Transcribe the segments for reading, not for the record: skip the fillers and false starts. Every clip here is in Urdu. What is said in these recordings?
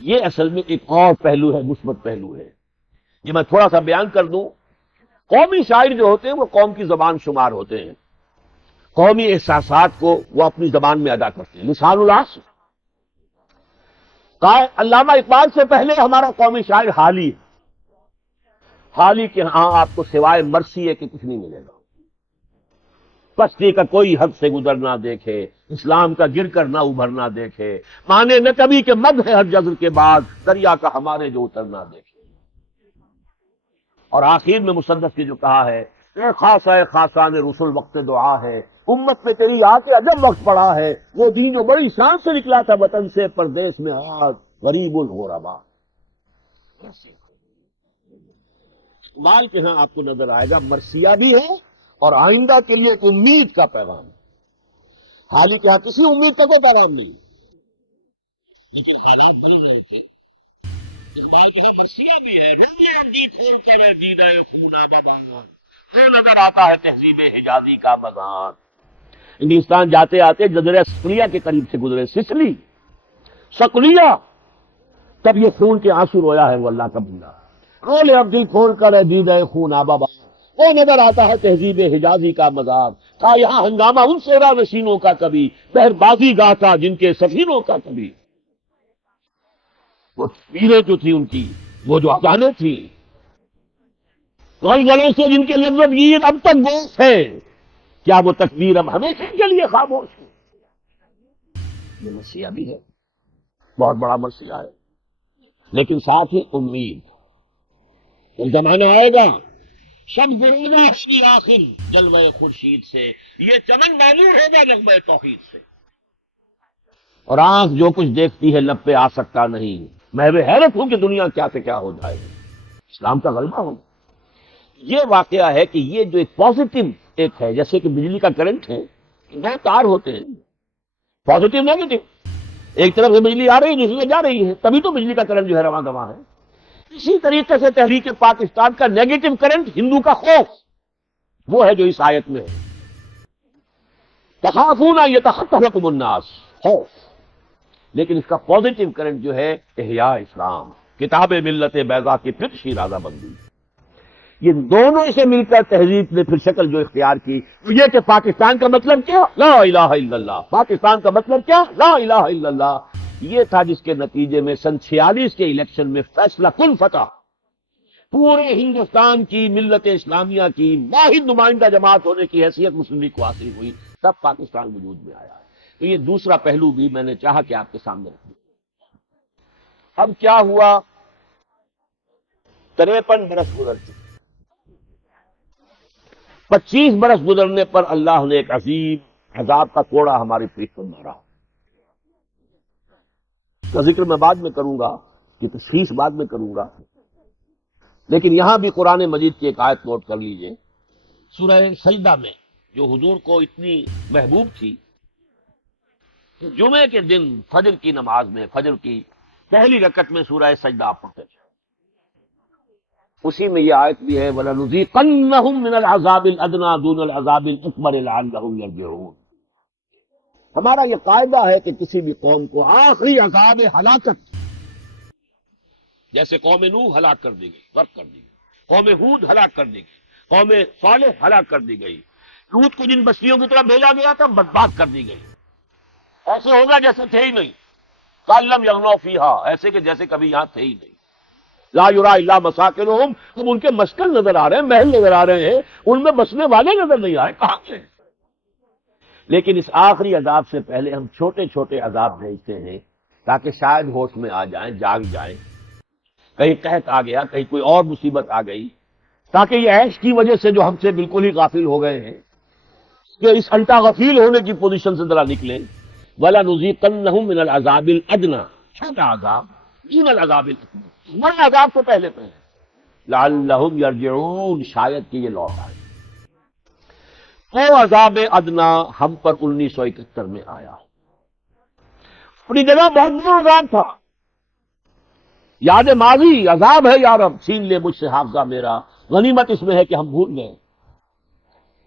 یہ اصل میں ایک اور پہلو ہے، مثبت پہلو ہے. یہ میں تھوڑا سا بیان کر دوں. قومی شاعر جو ہوتے ہیں وہ قوم کی زبان شمار ہوتے ہیں، قومی احساسات کو وہ اپنی زبان میں ادا کرتے ہیں. لسان العصر علامہ اقبال سے پہلے ہمارا قومی شاعر حالی. حالی کے ہاں آپ کو سوائے مرثیے کے کچھ نہیں ملے گا. پستی کا کوئی حد سے گزر نہ دیکھے، اسلام کا گر کر نہ ابھر نہ دیکھے، مانے نہ کبھی کہ مد ہے ہر جزر کے بعد، دریا کا ہمارے جو اتر نہ دیکھے. اور آخر میں مسدس کی جو کہا ہے، اے خاصہ خاصان رسول وقت دعا ہے، امت میں تیری آ کے عجب وقت پڑا ہے، وہ دین جو بڑی شان سے نکلا تھا وطن سے، پردیس میں آج غریب الغربا. اقبال کے ہاں آپ کو نظر آئے گا مرثیہ بھی ہے اور آئندہ کے لیے ایک امید کا پیغام ہے. حالی کے ہاں کسی امید کا کوئی پیغام نہیں، لیکن حالات بدل رہے تھے. اقبال کے ہاں مرثیہ بھی ہے، روئے اندھی کھول کر دیدہ خونا بابان، وہ نظر آتا ہے تہذیب حجازی کا بازار. انگلستان جاتے آتے جزیرہ سکلیا کے قریب سے گزرے، سسلی سکلیا، تب یہ خون کے آنسو رویا ہے وہ اللہ کا بندہ. رولے اب دل کھول کر ہے دیدہ خون آبا، وہ نظر آتا ہے تہذیب حجازی کا مزار. تھا یہاں ہنگامہ ان سیرا نشینوں کا کبھی، بہر بازی گاہ تھا جن کے سفینوں کا کبھی. وہ تصویریں جو تھی ان کی، وہ جو افسانے تھی، غلغلوں سے جن کے لذت گیر اب تک گوش ہے، کیا وہ تکبیر اب ہمیشہ کے لیے خاموش ہے؟ یہ مرثیہ بھی ہے، بہت بڑا مرثیہ ہے، لیکن ساتھ ہی امید. ایک زمانہ آئے گا شب گروزہ ہوگی آخر جلوہ خورشید سے، یہ چمن معمور ہوگا نغمہ توحید سے. اور آنکھ جو کچھ دیکھتی ہے لب پہ آ سکتا نہیں، محو حیرت ہوں کہ دنیا کیا سے کیا ہو جائے. اسلام کا غلبہ ہو. یہ واقعہ ہے کہ یہ جو ایک پازیٹو ایک ہے، جیسے کہ بجلی کا کرنٹ ہے، دو تار ہوتے ہیں، پازیٹو نیگیٹو. ایک طرف سے بجلی آ رہی ہے دوسری سے جا رہی ہے، تبھی تو بجلی کا کرنٹ جو ہے رواں دواں ہے. اسی طریقے سے تحریک پاکستان کا نیگیٹو کرنٹ ہندو کا خوف، وہ ہے جو اس آیت میں ہے. تخافون یتخطفکم الناس، خوف. لیکن اس کا پازیٹو کرنٹ جو ہے احیاء اسلام، کتاب ملت بیضا کی پھر شیرازہ بندی. یہ دونوں سے مل کر تہذیب نے پھر شکل جو اختیار کی، یہ کہ پاکستان کا مطلب کیا؟ لا الہ الا اللہ. پاکستان کا مطلب کیا؟ لا الہ الا اللہ. یہ تھا جس کے نتیجے میں سن 46 کے الیکشن میں فیصلہ کن فتح پورے ہندوستان کی ملت اسلامیہ کی واحد نمائندہ جماعت ہونے کی حیثیت مسلم لیگ کو حاصل ہوئی، تب پاکستان وجود میں آیا. تو یہ دوسرا پہلو بھی میں نے چاہا کہ آپ کے سامنے رکھ دوں. اب کیا ہوا؟ 53 برس گزر چکے. 25 برس گزرنے پر اللہ نے ایک عظیم عذاب کا کوڑا ہماری پیٹھ پر مارا. اس کا ذکر میں بعد میں کروں گا، کہ تشخیص بعد میں کروں گا. لیکن یہاں بھی قرآن مجید کی ایک آیت نوٹ کر لیجئے، سورہ سجدہ میں، جو حضور کو اتنی محبوب تھی. جمعے کے دن فجر کی نماز میں، فجر کی پہلی رکعت میں سورہ سجدہ آپ پڑھتے تھے. اسی میں یہ آیت بھی ہے وَلَنُذِيقَنَّهُم مِّنَ الْعَذَابِ الْأَدْنَىٰ دُونَ الْعَذَابِ الْأَكْبَرِ لَعَلَّهُمْ يَرْجِعُونَ. ہمارا یہ قاعدہ ہے کہ کسی بھی قوم کو آخری عذاب ہلاکت، جیسے قوم نوح ہلاک کر دی گئی، غرق کر دی گئی، قوم ہود ہلاک کر دی گئی، قوم صالح ہلاک کر دی گئی، لوط کو جن بستیوں کی طرف بھیجا گیا تھا برباد کر دی گئی. ایسے ہوگا جیسے تھے ہی نہیں، کأن لم یغنوا فیہا، ایسے کہ جیسے کبھی یہاں تھے ہی نہیں. لا یرا الا مساکنہم، ہم ان کے مسکن نظر آ رہے ہیں، محل نظر آ رہے ہیں، ان میں بسنے والے نظر نہیں آئے، کہاں سے؟ لیکن اس آخری عذاب سے پہلے ہم چھوٹے چھوٹے عذاب بھیجتے ہیں تاکہ شاید ہوش میں آ جائیں، جاگ جائیں. کہیں قحط آ گیا، کہیں کوئی اور مصیبت آ گئی، تاکہ یہ عیش کی وجہ سے جو ہم سے بالکل ہی غافل ہو گئے ہیں، کہ اس انٹا غفیل ہونے کی پوزیشن سے ذرا نکلیں. وَلَنُذِيقَنَّهُم مِّنَ الْعَذَابِ الْأَدْنَىٰ، چھوٹا عذاب، دون العذاب الْأَكْبَرِ، بڑے عذاب سے پہلے لعلہم یرجعون، شاید کہ یہ لوٹ آئے. وہ عذاب ادنا ہم پر 1971 میں آیا. اپنی جگہ بہت بڑا عذاب تھا. یاد ماضی عذاب ہے یا رب، چھین لے مجھ سے حافظہ میرا. غنیمت اس میں ہے کہ ہم بھول گئے،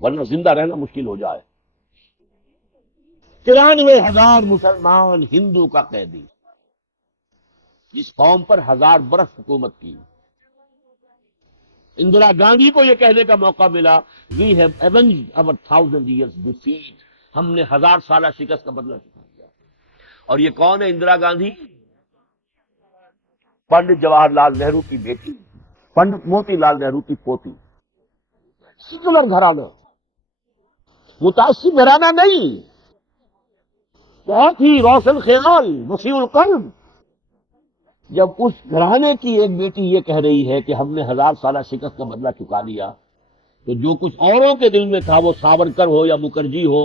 ورنہ زندہ رہنا مشکل ہو جائے. 93,000 مسلمان ہندو کا قیدی. جس قوم پر 1000 برس حکومت کی. اندرا گاندھی کو یہ کہنے کا موقع ملا we have ایونجڈ our 1000 years defeat. ہم نے 1000 سالہ شکست کا بدلہ چکا لیا. اور یہ کون ہے اندرا گاندھی؟ پنڈت جواہر لال نہرو کی بیٹی، پنڈت موتی لال نہرو کی پوتی. سیکولر گھرانہ، متعصب گھرانہ نہیں، بہت ہی روشن خیال، وسیع القلب. جب اس گھرانے کی ایک بیٹی یہ کہہ رہی ہے کہ ہم نے 1000 سالہ شکست کا بدلہ چکا لیا، تو جو کچھ اوروں کے دل میں تھا، وہ ساورکر ہو یا مکرجی ہو،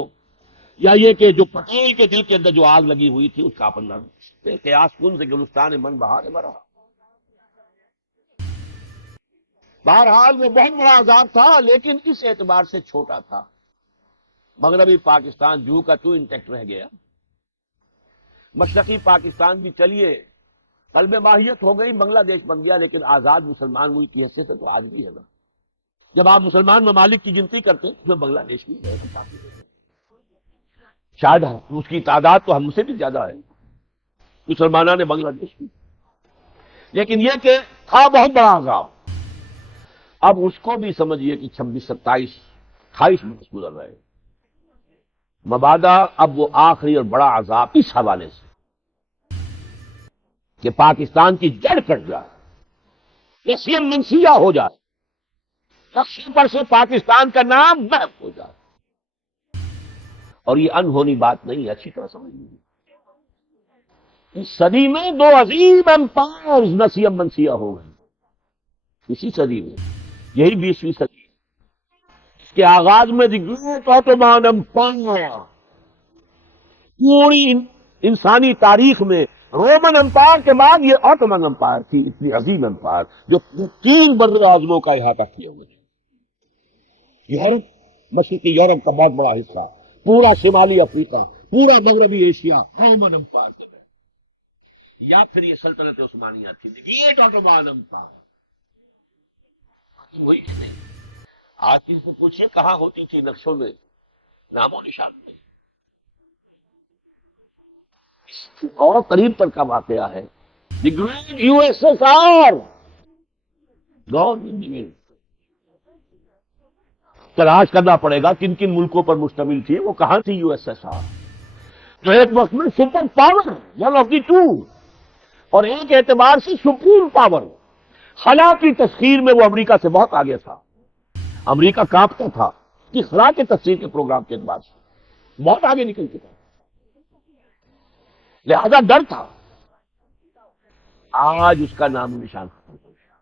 یا یہ کہ جو پٹیل کے دل کے اندر جو آگ لگی ہوئی تھی، اس کا اپنا قیاس کن سے گلستان من بہار مرا. بہرحال وہ بہت بڑا عذاب تھا، لیکن اس اعتبار سے چھوٹا تھا. مغربی پاکستان جو کا تو انٹیکٹ رہ گیا. مشرقی پاکستان بھی چلیے قلب ماہیت ہو گئی، بنگلہ دیش بن گیا، لیکن آزاد مسلمان ملک کی حیثیت سے تو آج بھی ہے نا. جب آپ مسلمان ممالک کی گنتی کرتے ہیں تو بنگلہ دیش بھی ہے، شاید اس کی تعداد تو ہم سے بھی زیادہ ہے مسلمانوں نے بنگلہ دیش بھی. لیکن یہ کہ تھا بہت بڑا عذاب. اب اس کو بھی سمجھیے کہ 26 27 28 برس گزر رہے ہیں. مبادا اب وہ آخری اور بڑا عذاب اس حوالے سے کہ پاکستان کی جڑ کٹ جائے، نسیم منسیہ ہو جائے، نقشے پر سے پاکستان کا نام محو ہو جائے. اور یہ انہونی بات نہیں ہے، اچھی طرح سمجھ لیجیے. اس صدی میں 2 عظیم امپائرز نسیم منسیہ ہو گئے. اسی صدی میں، یہی 20ویں صدی، اس کے آغاز میں دی گریٹ آٹومان امپائر، پوری انسانی تاریخ میں رومن امپائر کے بعد یہ آٹومن امپائر تھی، اتنی عظیم امپائر جو 3 براعظموں کا احاطہ کیے ہوئے تھے. یورپ، مشرقی یورپ کا بہت بڑا حصہ، پورا شمالی افریقہ، پورا مغربی ایشیا رومن امپائر کے میں. یا پھر یہ سلطنت عثمانیہ تھی، گریٹ آٹومان امپائر. وہی نہیں. آج کسی کو پوچھیں کہاں ہوتی تھی نقشوں میں، نام و نشان نہیں. اور قریب پر کا واقعہ ہے، دی گریٹ USSR گورنمنٹ. تلاش کرنا پڑے گا کن کن ملکوں پر مشتمل تھی، وہ کہاں تھی USSR، جو ایک وقت میں super power, one of the 2، اور ایک اعتبار سے سپریم پاور. خلا کی تسخیر میں وہ امریکہ سے بہت آگے تھا. امریکہ کانپتا تھا کہ خلا کے تسخیر کے پروگرام کے اعتبار سے بہت آگے نکل چکا، لہذا ڈر تھا. آج اس کا نام و نشان ختم ہو گیا.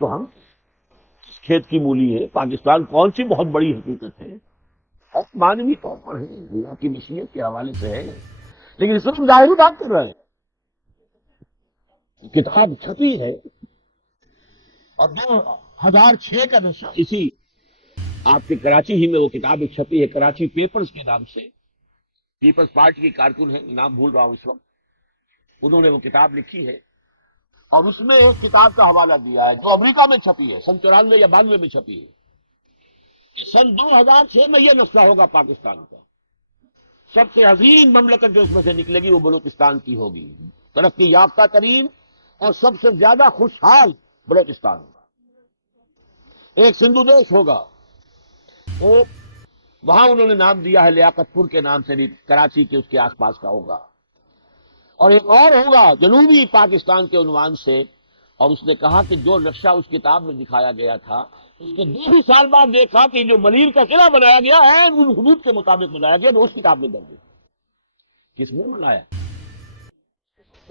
تو ہم اس کھیت کی مولی ہے. پاکستان کون سی بہت بڑی حقیقت ہے، مانوی طور پر ہے، دنیا کی مشیت کے حوالے سے ہے، لیکن اس وقت ظاہری بات کر رہے ہیں. کتاب چھپی ہے اور 2006 کا نسخہ اسی آپ کے کراچی ہی میں وہ کتاب چھپی ہے، کراچی پیپرز کے نام سے. پیپلز پارٹی کی کارکن ہے، نام بھول رہا ہوں اس وقت، انہوں نے وہ کتاب لکھی ہے اور اس میں ایک کتاب کا حوالہ دیا ہے جو امریکہ میں چھپی ہے، سن 94 یا 92 میں چھپی ہے، کہ سن 2006 میں یہ نسخہ ہوگا پاکستان کا. سب سے عظیم مملکت جو اس میں سے نکلے گی وہ بلوچستان کی ہوگی، ترقی یافتہ ترین اور سب سے زیادہ خوشحال بلوچستان ہوگا. ایک سندھو دیش ہوگا، وہاں انہوں نے نام دیا ہے لیاقت پور کے نام سے، بھی کراچی کے اس کے آس پاس کا ہوگا. اور ایک اور ہوگا جنوبی پاکستان کے عنوان سے. اور اس نے کہا کہ جو نقشہ اس کتاب میں دکھایا گیا تھا، اس کے 2 ہی سال بعد دیکھا کہ جو ملیر کا قلعہ بنایا گیا ہے ان حدود کے مطابق بنایا گیا، تو اس کتاب میں درج ہے. کس نے بنایا؟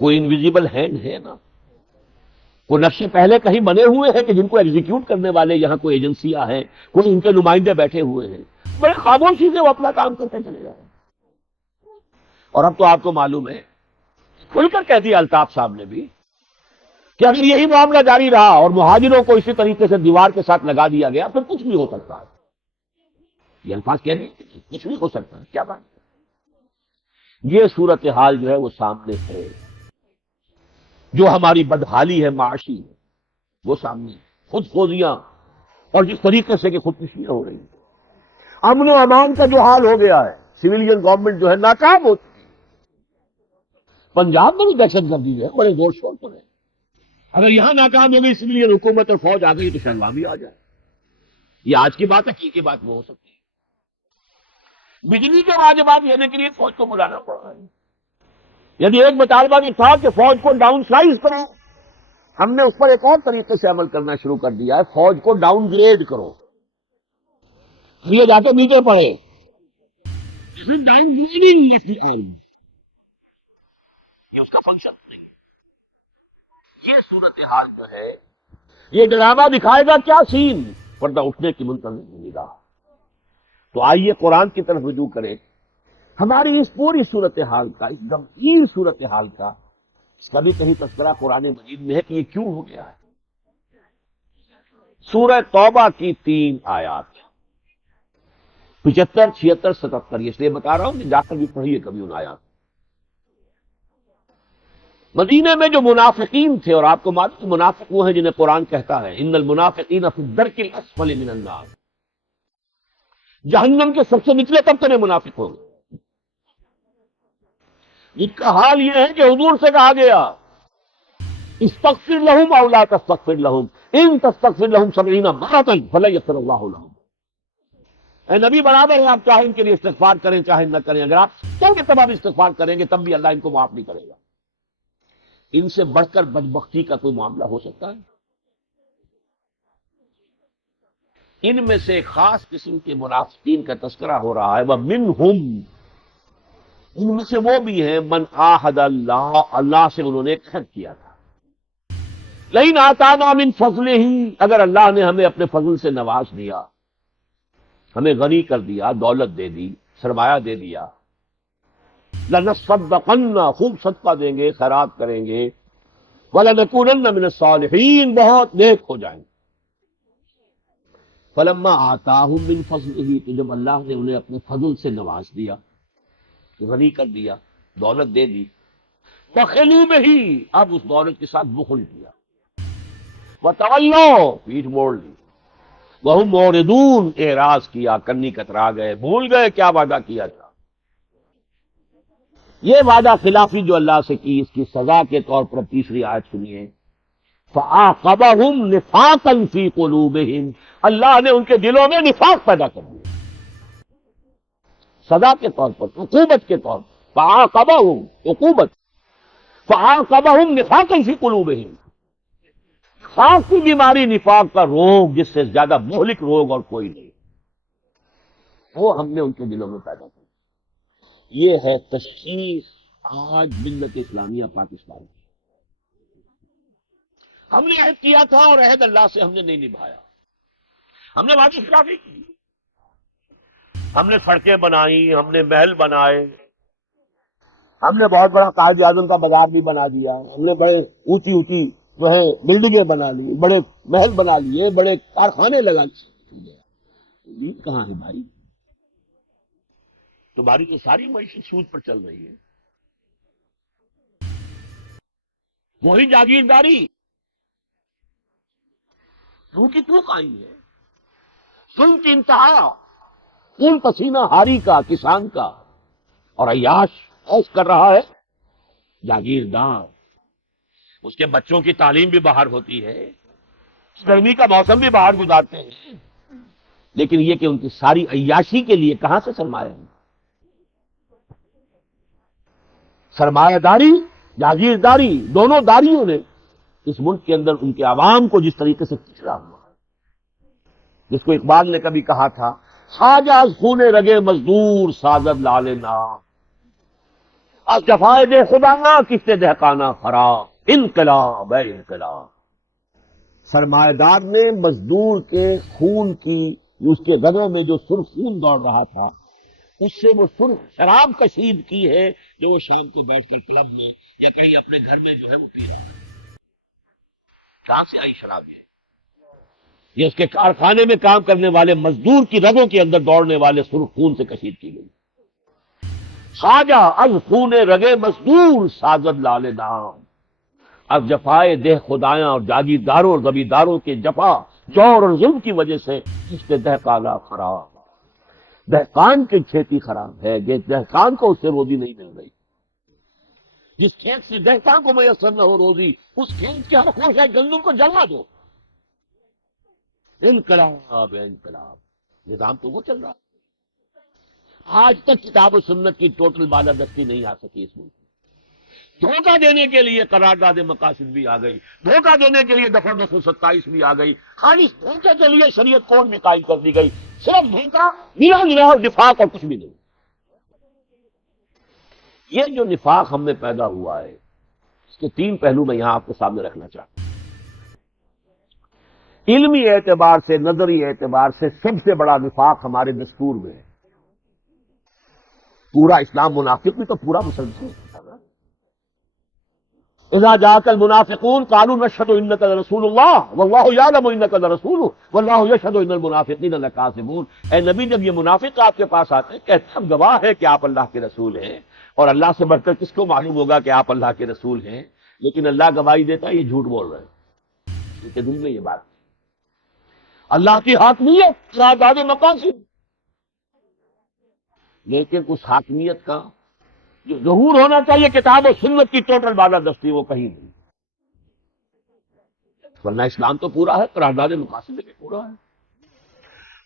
کوئی انویزیبل ہینڈ ہے نا. وہ نقشے پہلے کہیں بنے ہوئے ہیں کہ جن کو ایگزیکیوٹ کرنے والے یہاں کوئی ایجنسیاں ہیں، کوئی ان کے نمائندے بیٹھے ہوئے ہیں، بڑے خاموشی سے وہ اپنا کام کرتے چلے جائیں. اور اب تو آپ کو معلوم ہے، کھل کر کہہ دیا الطاف صاحب نے بھی، کہ اگر یہی معاملہ جاری رہا اور مہاجروں کو اسی طریقے سے دیوار کے ساتھ لگا دیا گیا پھر کچھ بھی ہو سکتا ہے. یہ الفاظ کہہ رہے ہیں، کچھ بھی ہو سکتا ہے. کیا بات ہے؟ یہ صورتحال جو ہے وہ سامنے ہے. جو ہماری بدحالی ہے معاشی ہے وہ سامنے، خود خوزیاں اور جس طریقے سے کہ خودکشیاں ہو رہی ہیں. امن و امان کا جو حال ہو گیا ہے، سویلین گورنمنٹ جو ہے ناکام ہو چکی ہے. پنجاب میں بھی دہشت گردی ہے، بڑے زور شور پر ہے. اگر یہاں ناکام ہو گئی سویلین حکومت اور فوج آ گئی تو شاید وہاں بھی آ جائے. یہ آج کی بات ہے، کی کی بات وہ ہو سکتی ہے. بجلی کے واجبات لینے کے لیے فوج کو بلانا پڑ رہا ہے. یعنی ایک مطالبہ یہ تھا کہ فوج کو ڈاؤن سائز کرو، ہم نے اس پر ایک اور طریقے سے عمل کرنا شروع کر دیا ہے، فوج کو ڈاؤن گریڈ کرو. یہ جا کے نیچے پڑے، down grading of the army, یہ اس کا فنکشن نہیں. یہ صورتحال جو ہے، یہ ڈرامہ دکھائے گا کیا سین، پردہ اٹھنے کی منتظر نگاہ. تو آئیے قرآن کی طرف رجوع کریں. ہماری اس پوری صورتحال کا، اس گمبھیر صورتحال کا، اس کا بھی کہیں تذکرہ قرآن مجید میں ہے کہ یہ کیوں ہو گیا ہے. سورہ توبہ کی 3 آیات 75 76 77، اس لیے بتا رہا ہوں کہ جا کر بھی پڑھیے کبھی ان آیات. مدینے میں جو منافقین تھے، اور آپ کو معلوم منافق وہ ہیں جنہیں قرآن کہتا ہے ان المنافقین فی الدرک الاسفل من النار، جہنم کے سب سے نچلے طبقے میں منافق ہوں گے. جن کا حال یہ ہے کہ حضور سے کہا گیا استغفر لہم او لا تستغفر لہم ان تستغفر لہم 70 مرۃ فلن یغفر اللہ لہم. اے نبی برابر ہے، آپ چاہے ان کے لیے استغفار کریں چاہے نہ کریں، اگر آپ کہیں گے تب آپ استغفار کریں گے تب بھی اللہ ان کو معاف نہیں کرے گا. ان سے بڑھ کر بدبختی کا کوئی معاملہ ہو سکتا ہے؟ ان میں سے ایک خاص قسم کے منافقین کا تذکرہ ہو رہا ہے، وَمِنْهُمْ، ان میں سے وہ بھی ہیں من عاہد اللہ، اللہ سے انہوں نے ایک عہد کیا تھا. لئن آتانا من فضلہ، اگر اللہ نے ہمیں اپنے فضل سے نواز دیا، ہمیں غنی کر دیا، دولت دے دی، سرمایہ دے دیا، لنصدقن، خوب صدقہ دیں گے، خیرات کریں گے، ولنکونن من الصالحین، بہت نیک ہو جائیں گے. فلما آتاہم من فضلہ، تو جب اللہ نے انہیں اپنے فضل سے نواز دیا، غنی کر دیا، دولت دے دی، بخلوا بہ، اب اس دولت کے ساتھ بخل کیا، وتولوا، پیٹھ موڑ لی، وہم موردون، اعراض کیا، کنی کترا گئے، بھول گئے کیا وعدہ کیا تھا. یہ وعدہ خلافی جو اللہ سے کی، اس کی سزا کے طور پر تیسری آیت سنیے. فَعَاقَبَهُمْ نِفَاقًا فِي قُلُوبِهِمْ، اللہ نے ان کے دلوں میں نفاق پیدا کر دیا، سزا کے طور پر، عقوبت کے طور پر. فَعَاقَبَهُمْ، عقوبت. فَعَاقَبَهُمْ نِفَاقًا فِي قُلُوبِهِمْ، خاص کی بیماری نفاق کا روگ، جس سے زیادہ مہلک روگ اور کوئی نہیں، وہ ہم نے ان کے دلوں میں پیدا کیا. یہ ہے تشخیص آج ملت اسلامیہ پاکستان کی. ہم نے عہد کیا تھا اور عہد اللہ سے ہم نے نہیں نبھایا. ہم نے وعدے خلافی کی، ہم نے سڑکیں بنائی، ہم نے محل بنائے، ہم نے بہت بڑا قائد اعظم کا بازار بھی بنا دیا، ہم نے بڑے اونچی اونچی جو ہے بلڈنگیں بنا لی، بڑے محل بنا لیے، بڑے کارخانے لگا لیے. امید کہاں ہے بھائی؟ تمہاری تو ساری معیشت سود پر چل رہی ہے. وہی جاگیرداری تو کی تو قائم ہے. ظلم کی انتہا، خون پسینہ ہاری کا، کسان کا، اور عیاش عیش کر رہا ہے جاگیردار. اس کے بچوں کی تعلیم بھی باہر ہوتی ہے، گرمی کا موسم بھی باہر گزارتے ہیں، لیکن یہ کہ ان کی ساری عیاشی کے لیے کہاں سے سرمایہ ہے؟ سرمایہ داری، جاگیرداری، دونوں داریوں نے اس ملک کے اندر ان کے عوام کو جس طریقے سے کچلا ہوا، جس کو اقبال نے کبھی کہا تھا خواجہ از خون رگے مزدور سازد لال نام، از جفائے دے خدانا کفتے دہقانہ خراب، انقلاب ہے انقلاب. سرمایہ دار نے مزدور کے خون کی، اس کے رگوں میں جو سرخ خون دوڑ رہا تھا، اس سے وہ سرخ شراب کشید کی ہے جو وہ شام کو بیٹھ کر کلب میں یا کہیں اپنے گھر میں جو ہے وہ پی رہا ہے. کہاں سے آئی شراب؟ یہ اس کے کارخانے میں کام کرنے والے مزدور کی رگوں کے اندر دوڑنے والے سرخ خون سے کشید کی گئی. خواجہ از خون رگے مزدور سازد لال نام، اب جفائے دہ خدایاں اور جاگیرداروں اور زمینداروں کے جفا، جور اور ظلم کی وجہ سے اس سے دہقانہ خراب، دہقان کی کھیتی خراب ہے، دہقان کو اس سے روزی نہیں مل رہی. جس کھیت سے دہقان کو میسر نہ ہو روزی، اس کھیت کے ہر خوشہ گندم کو جلا دو. انقلاب ہے انقلاب. نظام تو وہ چل رہا ہے. آج تک کتاب و سنت کی ٹوٹل بالادستی نہیں آ سکی اس ملک میں. دھوکہ دینے کے لیے قرارداد مقاصد بھی آ گئی، دھوکہ دینے کے لیے دفعہ 227 بھی آ گئی، خالص دھوکے کے لیے شریعت کون میں قائم کر دی گئی. صرف دھوکہ، بلا نفاق اور کچھ بھی نہیں. یہ جو نفاق ہم میں پیدا ہوا ہے، اس کے 3 پہلو میں یہاں آپ کے سامنے رکھنا چاہتا ہوں. علمی اعتبار سے، نظری اعتبار سے سب سے بڑا نفاق ہمارے دستور میں ہے. پورا اسلام منافق بھی تو پورا مسلمان ہے. اذا جاءك المنافقون قالوا نشهد انك لرسول الله والله يعلم انك لرسوله والله يشهد ان المنافقين لكاذبون. اے نبی، جب یہ منافق آپ کے پاس آتے ہیں کہتے ہیں ہم گواہ ہیں کہ آپ اللہ کے رسول ہیں، اور اللہ سے بڑھ کر کس کو معلوم ہوگا کہ آپ اللہ کے رسول ہیں، لیکن اللہ گواہی دیتا ہے یہ جھوٹ بول رہے ہیں. ان کے دل میں یہ بات، اللہ کی حاکمیت، قرارداد مقاصد، لیکن اس حاکمیت کا جو ظہور ہونا چاہیے کتاب و سنت کی ٹوٹل بالادستی، وہ کہیں نہیں. ورنہ اسلام تو پورا ہے، قرارداد مقاصد بھی پورا ہے.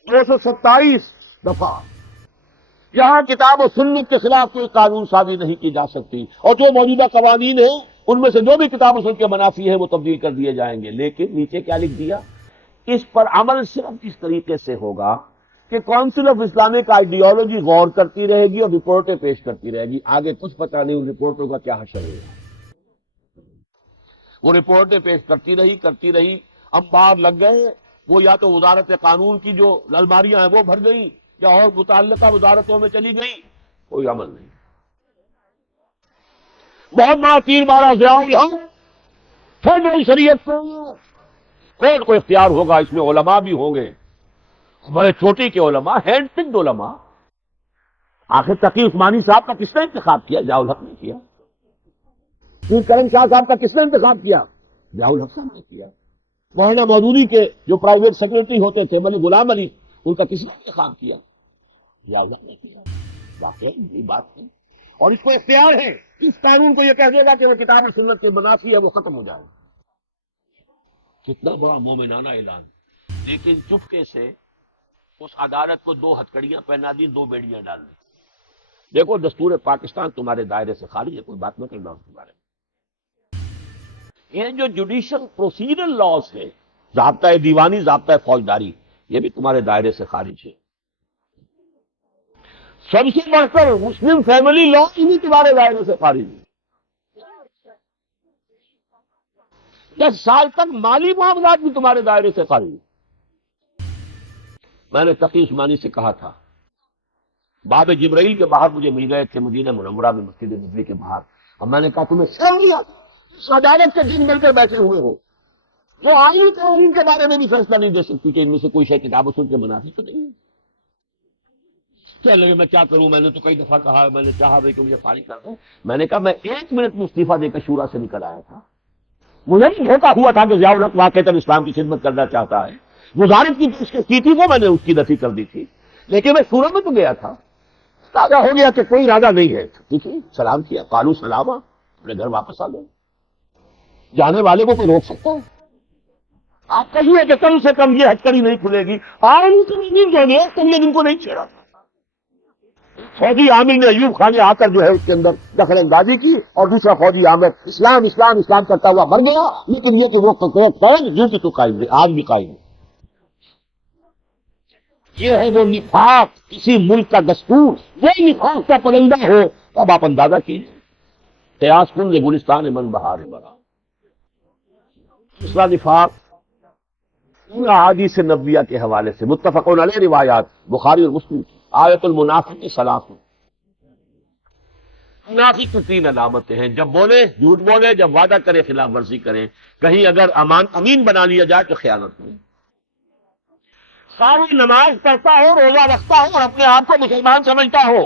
227 دفعہ یہاں کتاب و سنت کے خلاف کوئی قانون سازی نہیں کی جا سکتی، اور جو موجودہ قوانین ہیں ان میں سے جو بھی کتاب و سنت کے منافی ہیں وہ تبدیل کر دیے جائیں گے. لیکن نیچے کیا لکھ دیا؟ اس پر عمل صرف اس طریقے سے ہوگا کہ کونسل آف اسلامک آئیڈیالوجی غور کرتی رہے گی اور رپورٹیں پیش کرتی رہے گی. آگے کچھ پتہ نہیں ان رپورٹوں کا کیا حشر ہے. وہ رپورٹیں پیش کرتی رہی، انبار لگ گئے. وہ یا تو وزارت قانون کی جو الماریاں ہیں وہ بھر گئی، یا اور متعلقہ وزارتوں میں چلی گئی. کوئی عمل نہیں. بہت بڑا تیر مارا ضیاء فیڈرل شریعت کورٹ کو اختیار ہوگا. اس میں علماء بھی ہوں گے، بڑے چوٹی کے علماء، ہینڈ پکڈ علماء. آخر تقی عثمانی صاحب کا کس نے انتخاب کیا؟ ضیاء الحق نے کیا. پیر کرم شاہ صاحب کا کس نے انتخاب کیا؟ ضیاء الحق صاحب نے کیا. مولانا مودودی کے جو پرائیویٹ سیکرٹری ہوتے تھے ملک غلام علی، ان کا کس نے انتخاب کیا؟ ضیاء الحق نے کیا. واقعی یہ بات ہے، اور اس کو اختیار ہے. اس قانون کو یہ کہہ دے گا کہ وہ کتاب و سنت کے منافی ہے، وہ ختم ہو جائے. کتنا بڑا مومنانہ اعلان. لیکن چپکے سے اس عدالت کو 2 ہتکڑیاں پہنا دی، 2 بیڑیاں ڈال دی. دیکھو دستور پاکستان تمہارے دائرے سے خارج ہے، کوئی بات نہ کرنا اس کے بارے میں. یہ جو جوڈیشل پروسیجرل لاز ہے، ضابطۂ دیوانی، ضابطۂ فوجداری، یہ بھی تمہارے دائرے سے خارج ہے. سب سے بڑھ کر مسلم فیملی لا بھی تمہارے دائرے سے خارج ہے. 10 سال تک مالی معاملات بھی تمہارے دائرے سے خارج ہے. میں نے تقی عثمانی سے کہا تھا، باب جبرائیل کے باہر مجھے مل گئے تھے مدینہ منورہ میں مسجد نبوی کے باہر. اب میں نے کہا تمہیں شرم نہیں آتی؟ اس عدالت کے دن مل کر بیٹھے ہوئے ہو جو آئینی قوانین کے بارے میں بھی فیصلہ نہیں دے سکتی کہ ان میں سے کوئی شے کتاب و سنت کے منافی تو نہیں ہے. کیا لگے میں کیا کروں؟ میں نے تو کئی دفعہ کہا، میں نے چاہا بھائی کہ مجھے فارغ کر دیں. میں نے کہا میں 1 منٹ میں استعفیٰ دے کر شورا سے نکل آیا تھا. مجھے بھی دھوکہ ہوا تھا کہ ضیاء الحق واقعتاً اسلام کی خدمت کرنا چاہتا ہے. وزارت کی تھی وہ میں نے اس کی نفی کر دی تھی، لیکن میں شورا میں تو گیا تھا. تازہ ہو گیا کہ کوئی ارادہ نہیں ہے. ٹھیک ہے، سلام کیا، قالو سلاما، اپنے گھر واپس آ گئے. جانے والے کو کوئی روک سکتا ہے؟ آپ کہیے کہ کم سے کم یہ ہتکڑی نہیں کھلے گی. تم نے ان کو نہیں چھیڑا. فوجی عامر نے ایوب خان نے آ کر جو ہے اس کے اندر دخل اندازی کی، اور دوسرا فوجی عامر اسلام اسلام اسلام کرتا ہوا مر گیا. لیکن یہ کہ وہ قید جو کہ تو قائم ہے، آج بھی قائم ہے. یہ ہے وہ نفاق، کسی ملک کا دستور وہ نفاق کا پرندہ ہو. اب آپ اندازہ کیجیے، قیاس کن گلستان من بہار برا. دوسرا نفاق احادیث نبویہ کے حوالے سے متفقون علیہ روایات بخاری اور مسلم کی. آیت المنافق ثلاث. منافق کی 3 علامتیں ہیں: جب بولے جھوٹ بولے، جب وعدہ کرے خلاف ورزی کرے، کہیں اگر امین بنا لیا جائے تو خیانت کرے. ساری نماز پڑھتا ہو، روزہ رکھتا ہو اور اپنے آپ کو مسلمان سمجھتا ہو،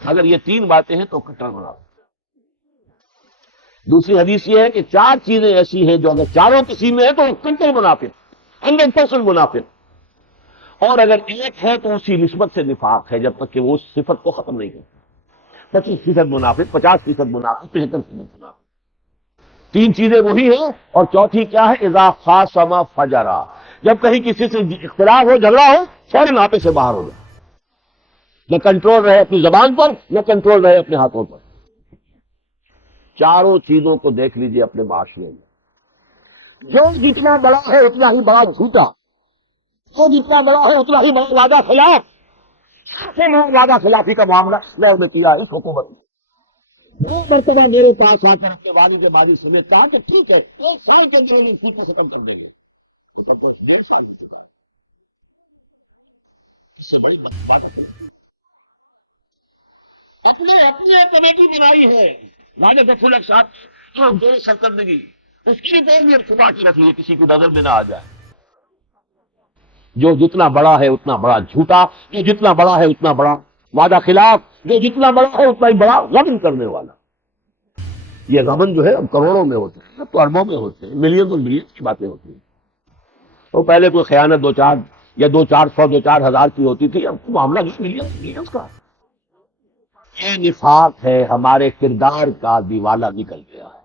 اگر یہ 3 باتیں ہیں تو کٹر منافق. دوسری حدیث یہ ہے کہ 4 چیزیں ایسی ہیں جو اگر چاروں کسی میں ہے تو کٹر منافق، 100% منافق. اور اگر ایک ہے تو اسی نسبت سے نفاق ہے جب تک کہ وہ اس صفت کو ختم نہیں کرتا. 25% منافق، 50% منافق، 75% منافق. تین چیزیں وہی ہیں. اور چوتھی کیا ہے؟ اذا خاصم فجرا، جب کہیں کسی سے اختلاف ہو، جھگڑا ہو، فوراً آپے سے باہر ہو جائے. نہ کنٹرول رہے اپنی زبان پر، نہ کنٹرول رہے اپنے ہاتھوں پر. چاروں چیزوں کو دیکھ لیجئے اپنے معاشرے میں. جو جتنا بڑا ہے اتنا ہی بڑا جھوٹا، جو جتنا بڑا ہے اتنا ہی بڑا وعدہ خلاف. سے میں وعدہ خلافی کا معاملہ میں کیا اس حکومت نے. دو مرتبہ میرے پاس آ کر اپنے وادی کے بعد سمیت کہا کہ ٹھیک ہے 1 سال کے اندر اس سیٹ کو ختم کر دیں گے. وہ تو بس 1.5 سال میں چکا ہے. اس سے بڑی بات اپنے کمیٹی بنائی ہے راجہ فلک صاحب جو سرکردگی، اس کی بھی چھپا کے رکھ لیے کسی کو نظر میں نہ آ جائے. جو جتنا بڑا ہے اتنا بڑا جھوٹا، جو جتنا بڑا ہے اتنا بڑا وعدہ خلاف، جو جتنا بڑا ہے اتنا ہی بڑا غبن کرنے والا. یہ غبن جو ہے اب کروڑوں میں ہوتے ہیں، تو اربوں میں ہوتے ہیں، ملین اور ملین کی باتیں ہوتی ہیں. تو پہلے کوئی خیانت 2-4 یا 2-400 2-4 ہزار کی ہوتی تھی، اب معاملہ ملین کا. یہ نفاق ہے، ہمارے کردار کا دیوالہ نکل گیا ہے.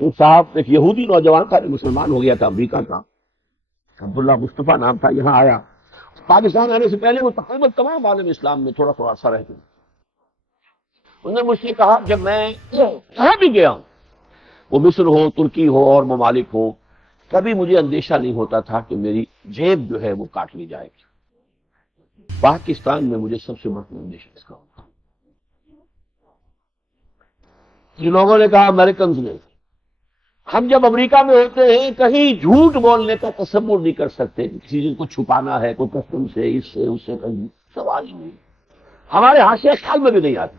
ایک صاحب، ایک یہودی نوجوان تھا جو مسلمان ہو گیا تھا، امریکہ کا، عبداللہ مصطفیٰ نام تھا. یہاں آیا پاکستان آنے سے پہلے وہ تقریباً تمام عالم اسلام میں تھوڑا تھوڑا عرصہ رہتے. انہوں نے مجھ سے کہا جب میں کہاں بھی گیا ہوں، وہ مصر ہو، ترکی ہو اور ممالک ہو، کبھی مجھے اندیشہ نہیں ہوتا تھا کہ میری جیب جو ہے وہ کاٹ لی جائے گی. پاکستان میں مجھے سب سے بڑا اندیشہ اس کا ہوتا. جن لوگوں نے کہا امریکنز نے، ہم جب امریکہ میں ہوتے ہیں کہیں جھوٹ بولنے کا تصور نہیں کر سکتے، کسی چیز کو چھپانا ہے، کوئی کسٹم سے، اس سے کہیں سوال ہی نہیں، ہمارے ہاتھ سے خیال میں بھی نہیں آتا.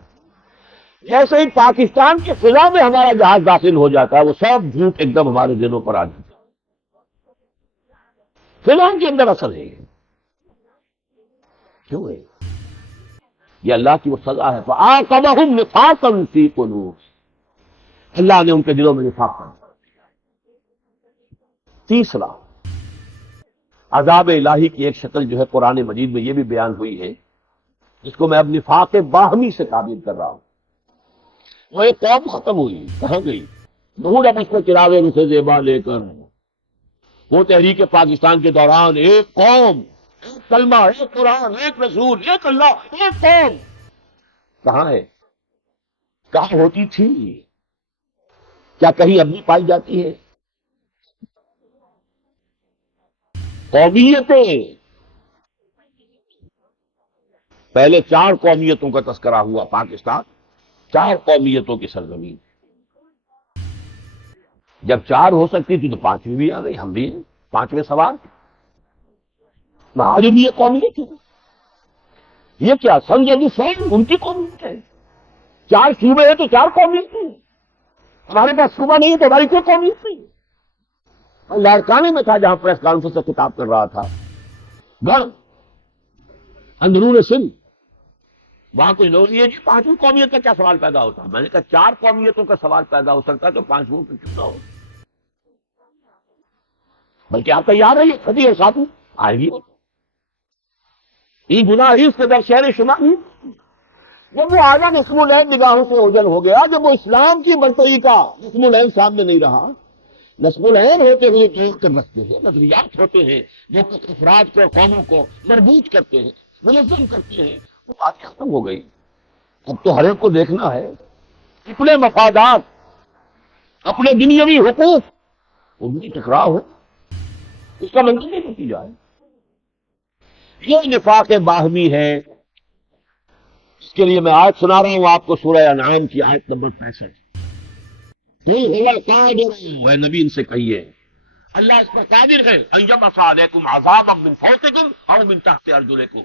جیسے ہی پاکستان کی فضا میں ہمارا جہاز داخل ہو جاتا ہے وہ سب جھوٹ ایک دم ہمارے دلوں پر آ جاتا ہے. فضا کے اندر اثر ہے. کیوں ہے؟ یہ اللہ کی وہ سزا ہے. فَعَاقَبَهُمْ نِفَاقًا فِي قُلُوبِهِمْ، اللہ نے ان کے دلوں میں نفاق کر دیا. تیسرا، عذاب الہی کی ایک شکل جو ہے قرآن مجید میں یہ بھی بیان ہوئی ہے، جس کو میں اب نفاق باہمی سے تعبیر کر رہا ہوں. وہ ایک قوم ختم ہوئی، کہاں گئی؟ نور اب اس کو چراغے رخ زیبا لے کر. وہ تحریک پاکستان کے دوران ایک قوم، ایک کلمہ، ایک قرآن، ایک رسول، ایک اللہ، ایک قوم کہاں ہے؟ کہاں ہوتی تھی؟ کیا کہیں اب بھی پائی جاتی ہے؟ قومیتیں، پہلے 4 قومیتوں کا تذکرہ ہوا. پاکستان 4 قومیتوں کی سرزمین. جب 4 ہو سکتی تھی تو 5ویں بھی آ گئی، ہم بھی 5ویں سوال. آج بھی یہ قومیت ہے. یہ کیا سنجد سین ان کی قومیت ہے. 4 صوبے ہیں تو 4 قومیت ہیں. ہمارے پاس صوبہ نہیں ہے تو ہماری کوئی قومیت نہیں. لاڑکانے میں تھا جہاں پریس کانفرنس سے خطاب کر رہا تھا، گڑھ اندرون سندھ، وہاں کچھ لوگ یہ 5ویں قومیت کا کیا سوال پیدا ہوتا. میں نے کہا 4 قومیتوں کا سوال پیدا ہو سکتا تو 5ویں کا کیوں نہ ہو؟ بلکہ آپ تیار رہیے، صدی اور ساتھ آئے گی. یہ گناہ اس کے در شہر شمار نہیں. جب وہ آگا نصم العین نگاہوں سے اوجل ہو گیا، جب وہ اسلام کی برتری کا نصم العین سامنے نہیں رہا، نصب العین ہوتے ہوئے جوڑ کر رکھتے ہیں، نظریات ہوتے ہیں جو افراد کو، قوموں کو مربوط کرتے ہیں، منظم کرتے ہیں، وہ بات ختم ہو گئی. اب تو ہر ایک کو دیکھنا ہے اپنے مفادات، اپنے دنیاوی حقوق، ان کی ٹکراؤ ہے، اس کا منظر نہیں کی جائے. یہ نفاق باہمی ہے. اس کے لیے میں آیت سنا رہا ہوں آپ کو، سورہ انعام کی آیت نمبر 65. اے نبی ان سے کہیے اللہ اس پر قادر ہے ان یبعث علیکم عذابا من فوقکم او من تحت ارجلکم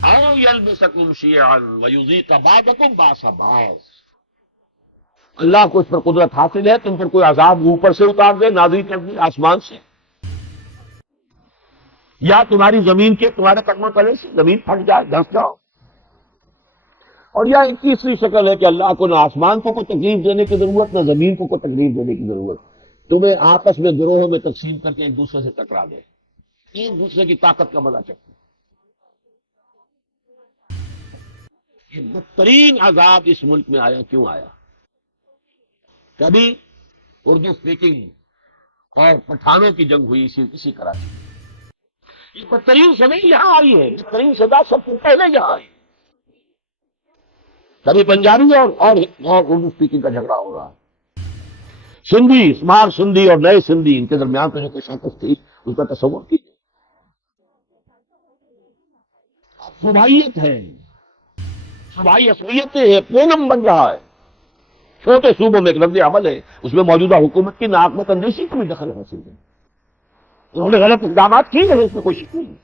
او یلبسکم شیعا ویذیق بعضکم باس بعض. اللہ کو اس پر قدرت حاصل ہے تم پر کوئی عذاب اوپر سے اتار دے، نازل کر دے آسمان سے، یا تمہاری زمین کے تمہارے قدموں تلے سے زمین پھٹ جائے، دھنس جاؤ. اور یا ایک تیسری شکل ہے کہ اللہ کو نہ آسمان کو کوئی تکلیف دینے کی ضرورت، نہ زمین کو کوئی تکلیف دینے کی ضرورت، تمہیں آپس میں گروہوں میں تقسیم کر کے ایک دوسرے سے ٹکرا دے، ایک دوسرے کی طاقت کا مزہ چکھو. یہ بدترین عذاب اس ملک میں آیا کیوں آیا؟ کبھی اردو اسپیکنگ اور پٹھانوں کی جنگ ہوئی اسی کراچی میں. یہ بدترین سزا یہاں آئی ہے، بدترین سزا سب سے پہلے یہاں آئی. کبھی پنجابی اور اردو اسپیکنگ کا جھگڑا ہو رہا ہے. سندھی، اسمارٹ سندھی اور نئے سندھی، ان کے درمیان تو جو کشاکش تھی اس کا تصور کیجیے. صوبائیت ہے، صوبائی اصلیتیں ہے، پونم بن رہا ہے. چھوٹے صوبوں میں ایک رد عمل ہے، اس میں موجودہ حکومت کی ناحکمت اندیشی کو بھی دخل حاصل ہے. انہوں نے غلط اقدامات کیے ہیں، اس میں کوئی شک نہیں.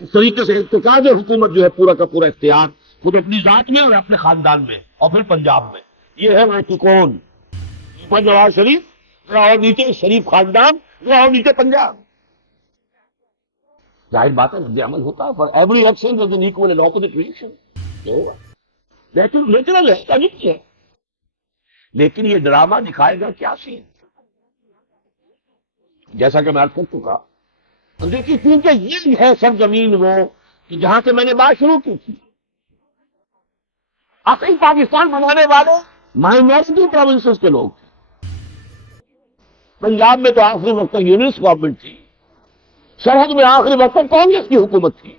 اس طریقے سے ارتکاز حکومت جو ہے پورا کا پورا اختیار خود اپنی ذات میں اور اپنے خاندان میں اور پھر پنجاب میں. یہ ہے وہ کون؟ اوپر نواز شریف اور نیچے شریف خاندان اور نیچے پنجاب. ظاہر بات ہے رد عمل ہوتا ہے، for every action there is an equal and opposite reaction. یہ ہوگا لیکن نیچرل ہے، طبیعی ہے. لیکن یہ ڈرامہ دکھائے گا کیا سین؟ جیسا کہ میں عرض کر چکا، دیکھیے کیونکہ یہ ہے سرزمین وہ کہ جہاں سے میں نے بات شروع کی تھی. اصل پاکستان بنانے والے مائنورٹی پروونسز کے لوگ تھے. پنجاب میں تو آخری وقت تک یونٹس گورنمنٹ تھی، سرحد میں آخری وقت تک کانگریس کی حکومت تھی.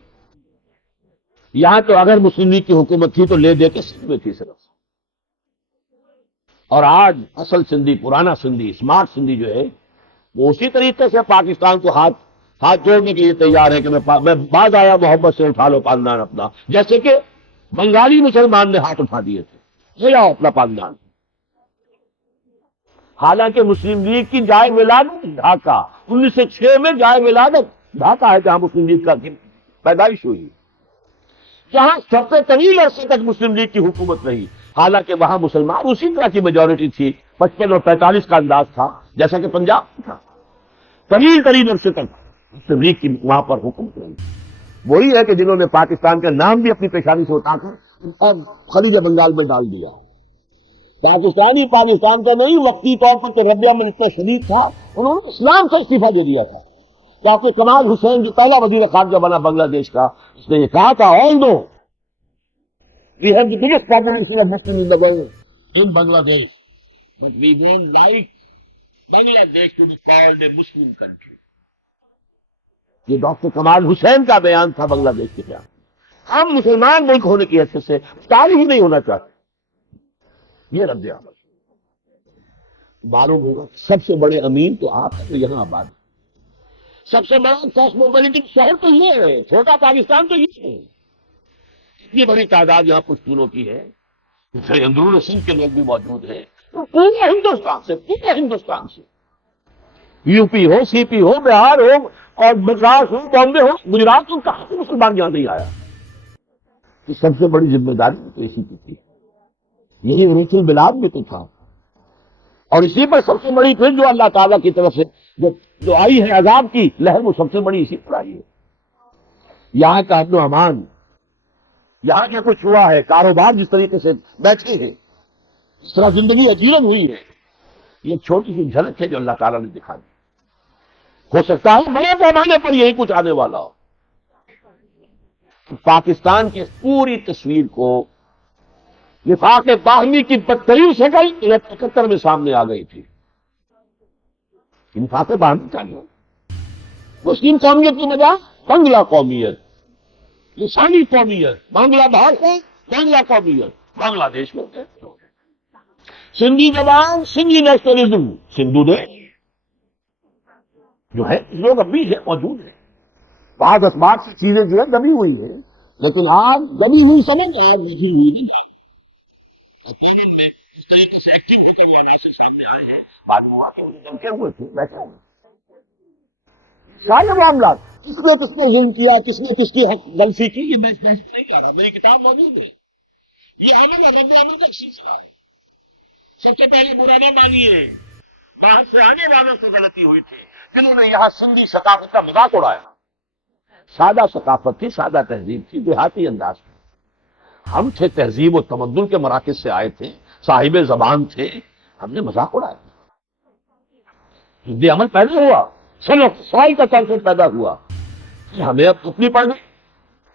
یہاں تو اگر مسلم لیگ کی حکومت تھی تو لے دے کے سندھ میں تھی صرف. اور آج اصل سندھی، پرانا سندھی، اسمارٹ سندھی جو ہے وہ اسی طریقے سے پاکستان کو ہاتھ جوڑنے کے لیے تیار ہے کہ میں بعد آیا محبت سے اٹھا لو پاندان اپنا، جیسے کہ بنگالی مسلمان نے ہاتھ اٹھا دیے تھے، لے آؤ اپنا پاندان. حالانکہ مسلم لیگ کی جائے ولادت ڈھاکہ 1906 میں جائے ولادت ڈھاکہ ہے جہاں مسلم لیگ کا پیدائش ہوئی، جہاں سب سے طویل عرصے تک مسلم لیگ کی حکومت رہی. حالانکہ وہاں مسلمان اسی طرح کی میجورٹی تھی، 55 اور 45 کا انداز تھا جیسا کہ پنجاب تھا. طویل ترین عرصے تک مسلم لیگ کی وہاں پر حکومت رہی. وہی ہے کہ جنہوں نے پاکستان کا نام بھی اپنی پیشانی سے اٹھا کر خلیج بنگال میں ڈال دیا. پاکستان کا نہیں، وقتی طور پر تو رد عمل اتنا شدید تھا انہوں نے اسلام سے استعفیٰ دے دیا تھا. کیونکہ کمال حسین جو پہلا وزیر خارجہ بنا بنگلہ دیش کا، اس نے یہ کہا تھا although we have the biggest population of Muslims in the world in Bangladesh, but we won't like Bangladesh to be called a Muslim country. یہ ڈاکٹر کمال حسین کا بیان تھا بنگلہ دیش کے خلاف. ہم مسلمان ملک ہونے کی حیثیت سے تاریخ ہی نہیں ہونا چاہتے. یہ رد عمل معلوم ہوگا. سب سے بڑے امین تو آپ ہیں جو یہاں آباد ہیں. سب سے بڑا کاسموپولیٹن شہر تو یہ ہے، چھوٹا پاکستان تو یہ ہے. اتنی بڑی تعداد یہاں پشتونوں کی ہے، اندرون سندھ کے لوگ بھی موجود ہیں. پورے ہندوستان سے یو پی ہو، سی پی ہو، بہار ہو اور مدراس ہو، بامبے ہو، گجرات ہو، کہاں سے مسلمان یہاں نہیں آیا. یہ سب سے بڑی ذمہ داری تو اسی کی تھی. یہی عروج البلاد میں تو تھا. اور اسی پر سب سے بڑی پھر جو اللہ تعالیٰ کی طرف سے جو آئی ہے عذاب کی لہر، وہ سب سے بڑی اسی پر آئی ہے. یہاں کا امن و امان، یہاں کیا کچھ ہوا ہے، کاروبار جس طریقے سے بیٹھے ہیں، اس طرح زندگی اجیرن ہوئی ہے، یہ چھوٹی سی جھلک ہے جو اللہ تعالیٰ نے دکھا دی. ہو سکتا ہے بڑے پیمانے پر یہی کچھ آنے والا ہو. پاکستان کی پوری تصویر کو وفاق باہمی کی بدترین شکل 71 میں سامنے آ گئی تھی. وفاق باہمی کا نہیں، مسلم قومیت کی بجائے بنگلہ قومیت، لسانی قومیت، بنگلہ بھاشا، بنگلہ قومیت. بنگلہ دیش میں سندھی زبان، سندھی نیشنلزم، سندھو دیش جو ہے لوگ اب بھی ہے، موجود ہے. بعض اسباب سے چیزیں جو ہے دبی ہوئی ہیں، لیکن آج دبی ہوئی سمجھ آج بجھی ہوئی نہیں جاتی. حکومت میں اس طریقے سے ایکٹیو ہو کر وہ عناصر سامنے آئے ہیں، معلوم ہوا کہ انہیں دمکے ہوئے تھے، بیٹھے ہوئے. سارے معاملات کس نے ظلم کیا، کس نے کس کی حق غلطی کی، یہ میں بحث نہیں کر رہا. میری کتاب موجود ہے. یہ عمل اور رد عمل کا سلسلہ ہے. سب سے پہلے برا نہ مانیے، باہر سے آنے والوں سے غلطی ہوئی تھی جنہوں نے یہاں سندھی ثقافت کا مذاق اڑایا. سادہ ثقافت تھی، سادہ تہذیب تھی، دیہاتی انداز تھی. ہم تھے تہذیب و تمدن کے مراکز سے آئے تھے، صاحب زبان تھے، ہم نے مذاق اڑایا. رد عمل پیدا ہوا، سوائل کا کانسیپٹ پیدا ہوا. ہمیں اب اپنی پڑھنی،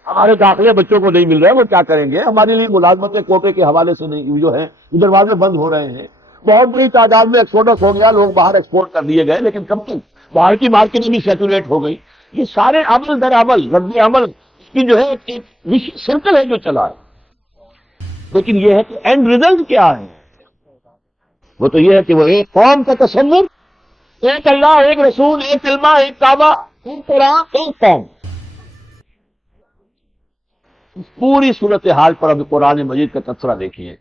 ہمارے داخلے بچوں کو نہیں مل رہے، وہ کیا کریں گے؟ ہمارے لیے ملازمت کوٹے کے حوالے سے نہیں جو ہے دروازے بند ہو رہے ہیں، بہت بڑی تعداد میں ایکسپورٹس ہو گیا، لوگ باہر ایکسپورٹ کر دیے گئے، لیکن کب تک؟ باہر کی مارکیٹ بھی سیچوریٹ ہو گئی۔ یہ سارے عمل در عمل رد عمل کی جو ہے ایک سرکل ہے جو چلا ہے، لیکن یہ ہے کہ اینڈ ریزلٹ کیا ہے؟ وہ تو یہ ہے کہ وہ ایک قوم کا تصور، ایک اللہ، ایک رسول، ایک کلمہ، ایک کعبہ، ایک قرآن، ایک قوم۔ اس پوری صورتحال پر ابھی قرآن مجید کا تبصرہ دیکھیے۔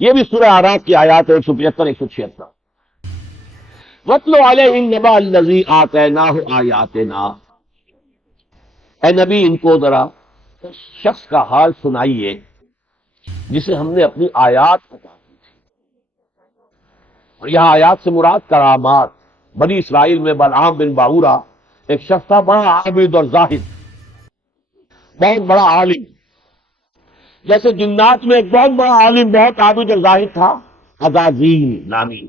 یہ بھی سورہ اعراف کی آیات 175 176۔ وَاتْلُ عَلَيْهِمْ نَبَأَ الَّذِي آتَيْنَاهُ آیَاتِنَا، اے نبی ان کو ذرا اس شخص کا حال سنائیے جسے ہم نے اپنی آیات بتا دی تھی۔ اور یہاں آیات سے مراد کرامات۔ بنی اسرائیل میں بلعام بن باورا ایک شخص تھا، بڑا عابد اور زاہد، بہت بڑا عالم۔ جیسے جنات میں ایک بہت بڑا عالم، بہت عابد اور زاہد تھا، عزازیل نامی،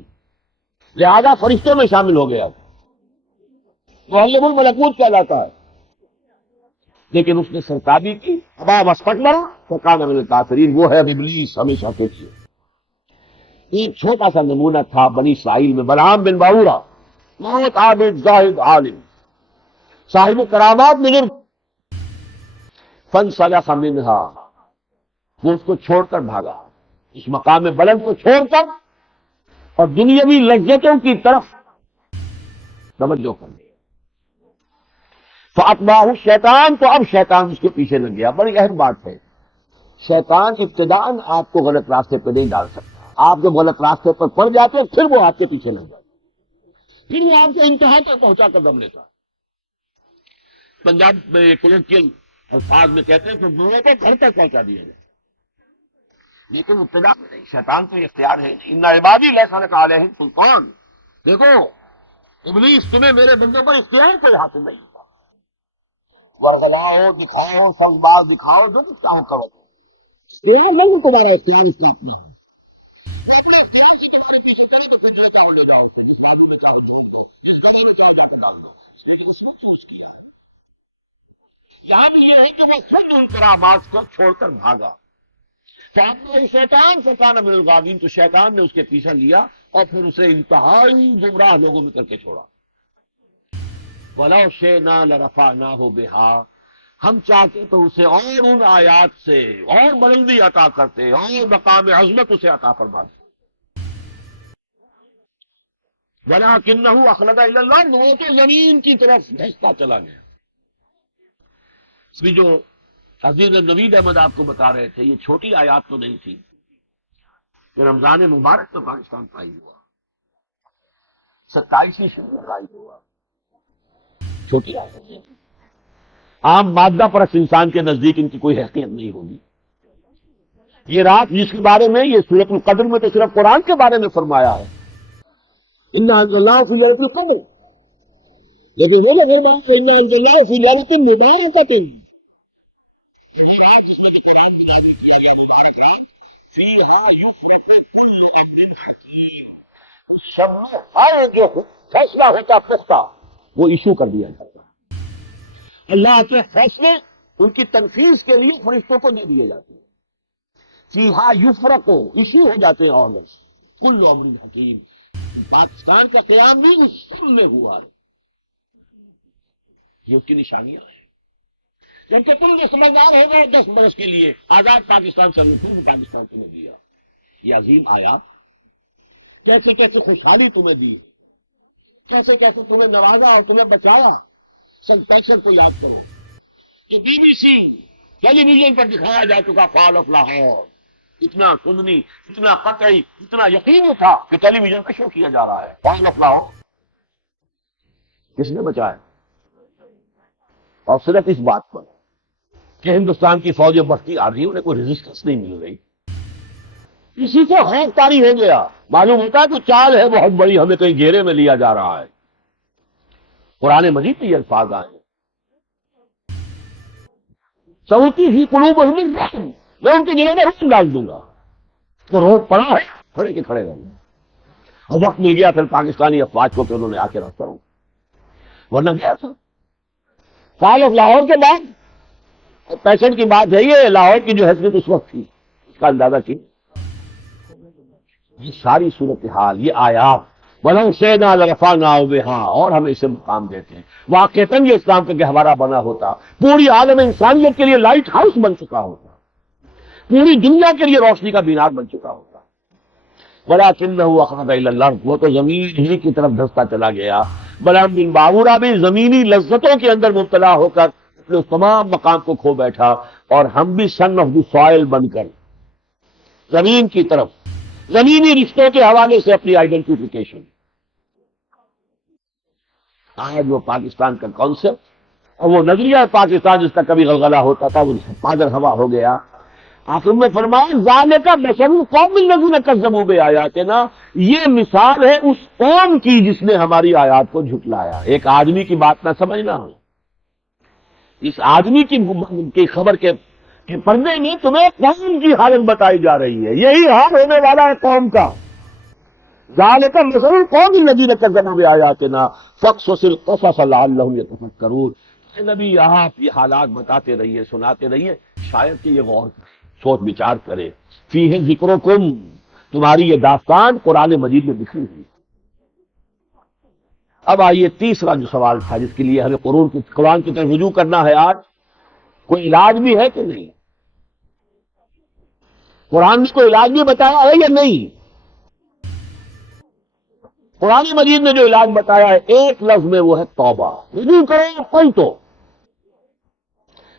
لہذا فرشتوں میں شامل ہو گیا، معلم الملکوت کہلاتا ہے۔ لیکن اس نے سرکابی کی، ابا واستکبر وکان من الکافرین، وہ ہے اب ابلیس ہمیشہ کے لیے۔ ایک چھوٹا سا نمونہ تھا بنی اسرائیل میں بلعام بن باورا، بہت عابد زاہد عالم، صاحب کرامات بزرگ۔ فانسلخ منہا، وہ اس کو چھوڑ کر بھاگا، اس مقام بلند کو چھوڑ کر، اور دنیاوی لذتوں کی طرف توجہ کر دی۔ فَأَتْبَعَهُ الشَّيْطَانُ، تو اب شیطان اس کے پیچھے لگ گیا۔ بڑی اہم بات ہے، شیطان ابتداءً آپ کو غلط راستے پہ نہیں ڈال سکتا۔ آپ جب غلط راستے پر پڑ جاتے ہیں پھر وہ آپ کے پیچھے لگ جاتے، پھر وہ آپ کو انتہا تک پہنچا کر دم لیتا۔ پنجاب میں کولیکشن الفاظ میں کہتے ہیں کہ دنیا کو گھر تک پہنچا دیا جائے، لیکن ابتدا میں نہیں۔ شیطان کو یہ اختیار ہے، ان عبادی لیس لک علیہم سلطان۔ دیکھو ابلیس، تمہیں میرے بندوں پر اختیار کوئی حاصل نہیں ہوتا، ورغلاؤ دکھاؤ، سب باز دکھاؤ، جو کچھ چاہو کرو، اختیار نہیں تمہارا، اختیار اس کا اپنا ہے۔ تو اپنے اختیار سے تمہارے پیچھے کرے تو پھر جو چاہو لے جاؤ، جس بابو میں چاہو جوڑ دو، جس گڑے میں چاہو جا کے ڈال دو، لیکن اس وقت سوچ کیا۔ یہاں بھی یہ ہے کہ وہ خود ان کرامات کو چھوڑ کر بھاگا۔ فَأَتْبَعَهُ الشَّيْطَانُ فَكَانَ مِنَ الْغَاوِينَ، تو شیطان نے اس کے پیچھے لیا اور پھر اسے انتہائی گمراہ لوگوں میں کر کے چھوڑا۔ وَلَوْ شِئْنَا لَرَفَعْنَاهُ بِهَا، ہم چاہتے تو اسے اور ان آیات سے اور بلندی عطا کرتے، اور مقام عظمت اسے عطا فرماتے، وَلَكِنَّهُ أَخْلَدَ إِلَى الْأَرْضِ، وہ تو زمین کی طرف دھستا چلا گیا۔ اس میں جو عزیز نوید احمد آپ کو بتا رہے تھے، یہ چھوٹی آیات تو نہیں تھی، یہ رمضان مبارک تو پاکستان کا ہی ہوا، 27ویں شروع کا ہی ہوا، چھوٹی آیت نہیں تھی۔ عام مادہ پرست انسان کے نزدیک ان کی کوئی حیثیت نہیں ہوگی۔ یہ رات جس کے بارے میں، یہ سورۃ القدر میں تو صرف قرآن کے بارے میں فرمایا ہے، اِنَّا أَنزَلْنَاهُ فِي لَيْلَةِ الْقَدْرِ، لیکن وہ لوگ فرمایا کہ اِنَّا أَنزَلْنَاهُ فِي لَيْلَةٍ مُبَارَكَةٍ، یہی رات جس میں کہ قرآن بھی نازل کیا گیا، مبارک رات، فِيهَا يُفْرَقُ كُلُّ أَمْرٍ حَكِيمٍ، اس شب میں ہر جو فیصلہ ہوتا پختہ وہ ایشو کر دیا جاتا ہے۔ اللہ کے فیصلے ان کی تنفیذ کے لیے فرشتوں کو دے دیے جاتے ہیں، فِيهَا يُفْرَقُ، ایشو ہو جاتے ہیں آرڈرز، كُلُّ أَمْرٍ حَكِيمٍ۔ پاکستان کا قیام بھی اس شب میں ہوا ہے، یہ اس کی نشانیاں ہیں۔ جبکہ تم جو سمجھدار ہو گئے 10 برس کے لیے آزاد پاکستان سے، پھر بھی پاکستان تمہیں دیا یہ عظیم آیات، کیسے کیسے خوشحالی تمہیں دی، کیسے کیسے تمہیں نوازا اور تمہیں بچایا۔ سن 65 کو یاد کرو کہ B B C television پر دکھایا جا چکا فال آف لاہور، اتنا سننی، اتنا قطعی، اتنا یقینی تھا کہ ٹیلی ویژن پہ شو کیا جا رہا ہے فال آف لاہور۔ کس نے بچایا؟ اور صرف اس بات پر کہ ہندوستان کی فوجیں بڑھتی آ رہی ہیں، انہیں کوئی ریزسٹنس نہیں مل رہی، اسی سے خوف طاری ہو گیا، معلوم ہوتا ہے کہ چال ہے بہت بڑی، ہمیں کہیں گھیرے میں لیا جا رہا ہے۔ قرآن مجید میں یہ الفاظ آئے ہیں، سَأُلْقِي فِي قُلُوبِهِمُ الرُّعْبَ، میں ان کے دلوں میں رعب ڈال دوں گا۔ تو روک پڑا ہے، کھڑے کے کھڑے رہیں، اور وقت مل گیا پھر پاکستانی افواج کو کہ انہوں نے آ کے رفتہ ہو، ورنہ گیا تھا۔ فال آف لاہور کے بعد 65 کی بات ہے، یہ لاہور کی جو حیثیت اس وقت تھی اس کا اندازہ کی. یہ ساری صورتحال، یہ آیات وَلَوْ شِئْنَا لَرَفَعْنَاهُ بِهَا، اور ہم اسے مقام دیتے ہیں. واقعتاً یہ اسلام کا گہوارہ بنا ہوتا، پوری عالم انسانیت کے لیے لائٹ ہاؤس بن چکا ہوتا، پوری دنیا کے لیے روشنی کا مینار بن چکا ہوتا. وَلَٰكِنَّهُ أَخْلَدَ إِلَى الْأَرْضِ، وہ تو زمین ہی کی طرف دھستا چلا گیا. بلعام بن باورا بھی زمینی لذتوں کے اندر مبتلا ہو کر اپنے اس تمام مقام کو کھو بیٹھا، اور ہم بھی سن آف دی سوائل بن کر زمین کی طرف زمینی رشتوں کے حوالے سے اپنی آئیڈینٹیفیکیشن. آج وہ پاکستان کا کانسیپٹ اور وہ نظریہ پاکستان جس کا کبھی غلغلہ ہوتا تھا وہ پادر ہوا ہو گیا. آخر میں فرمایا ذالک مثل القوم الذین کذبوا بآیاتنا، یہ مثال ہے اس قوم کی جس نے ہماری آیات کو جھٹلایا. ایک آدمی کی بات نہ سمجھنا، اس آدمی کی خبر کے پردے میں تمہیں قوم کی حالت بتائی جا رہی ہے. یہی حال ہونے والا ہے قوم کا. ذالک مثل القوم الذین کذبوا بآیاتنا فاقصص القصص لعلہم یتفکرون. اے نبی آپ یہ حالات بتاتے رہیے، سناتے رہیے، شاید کہ یہ غور سوچ بچار کرے. فیہ ذکرکم، تمہاری یہ داستان قرآن مجید میں لکھی ہوئی. اب آئیے تیسرا جو سوال تھا جس کے لیے ہمیں قرآن کی طرف رجوع کرنا ہے آج، کوئی علاج بھی ہے کہ نہیں؟ قرآن نے کوئی علاج بھی بتایا ہے یا نہیں؟ قرآن مجید نے جو علاج بتایا ہے ایک لفظ میں وہ ہے توبہ. رجوع کرو کوئی تو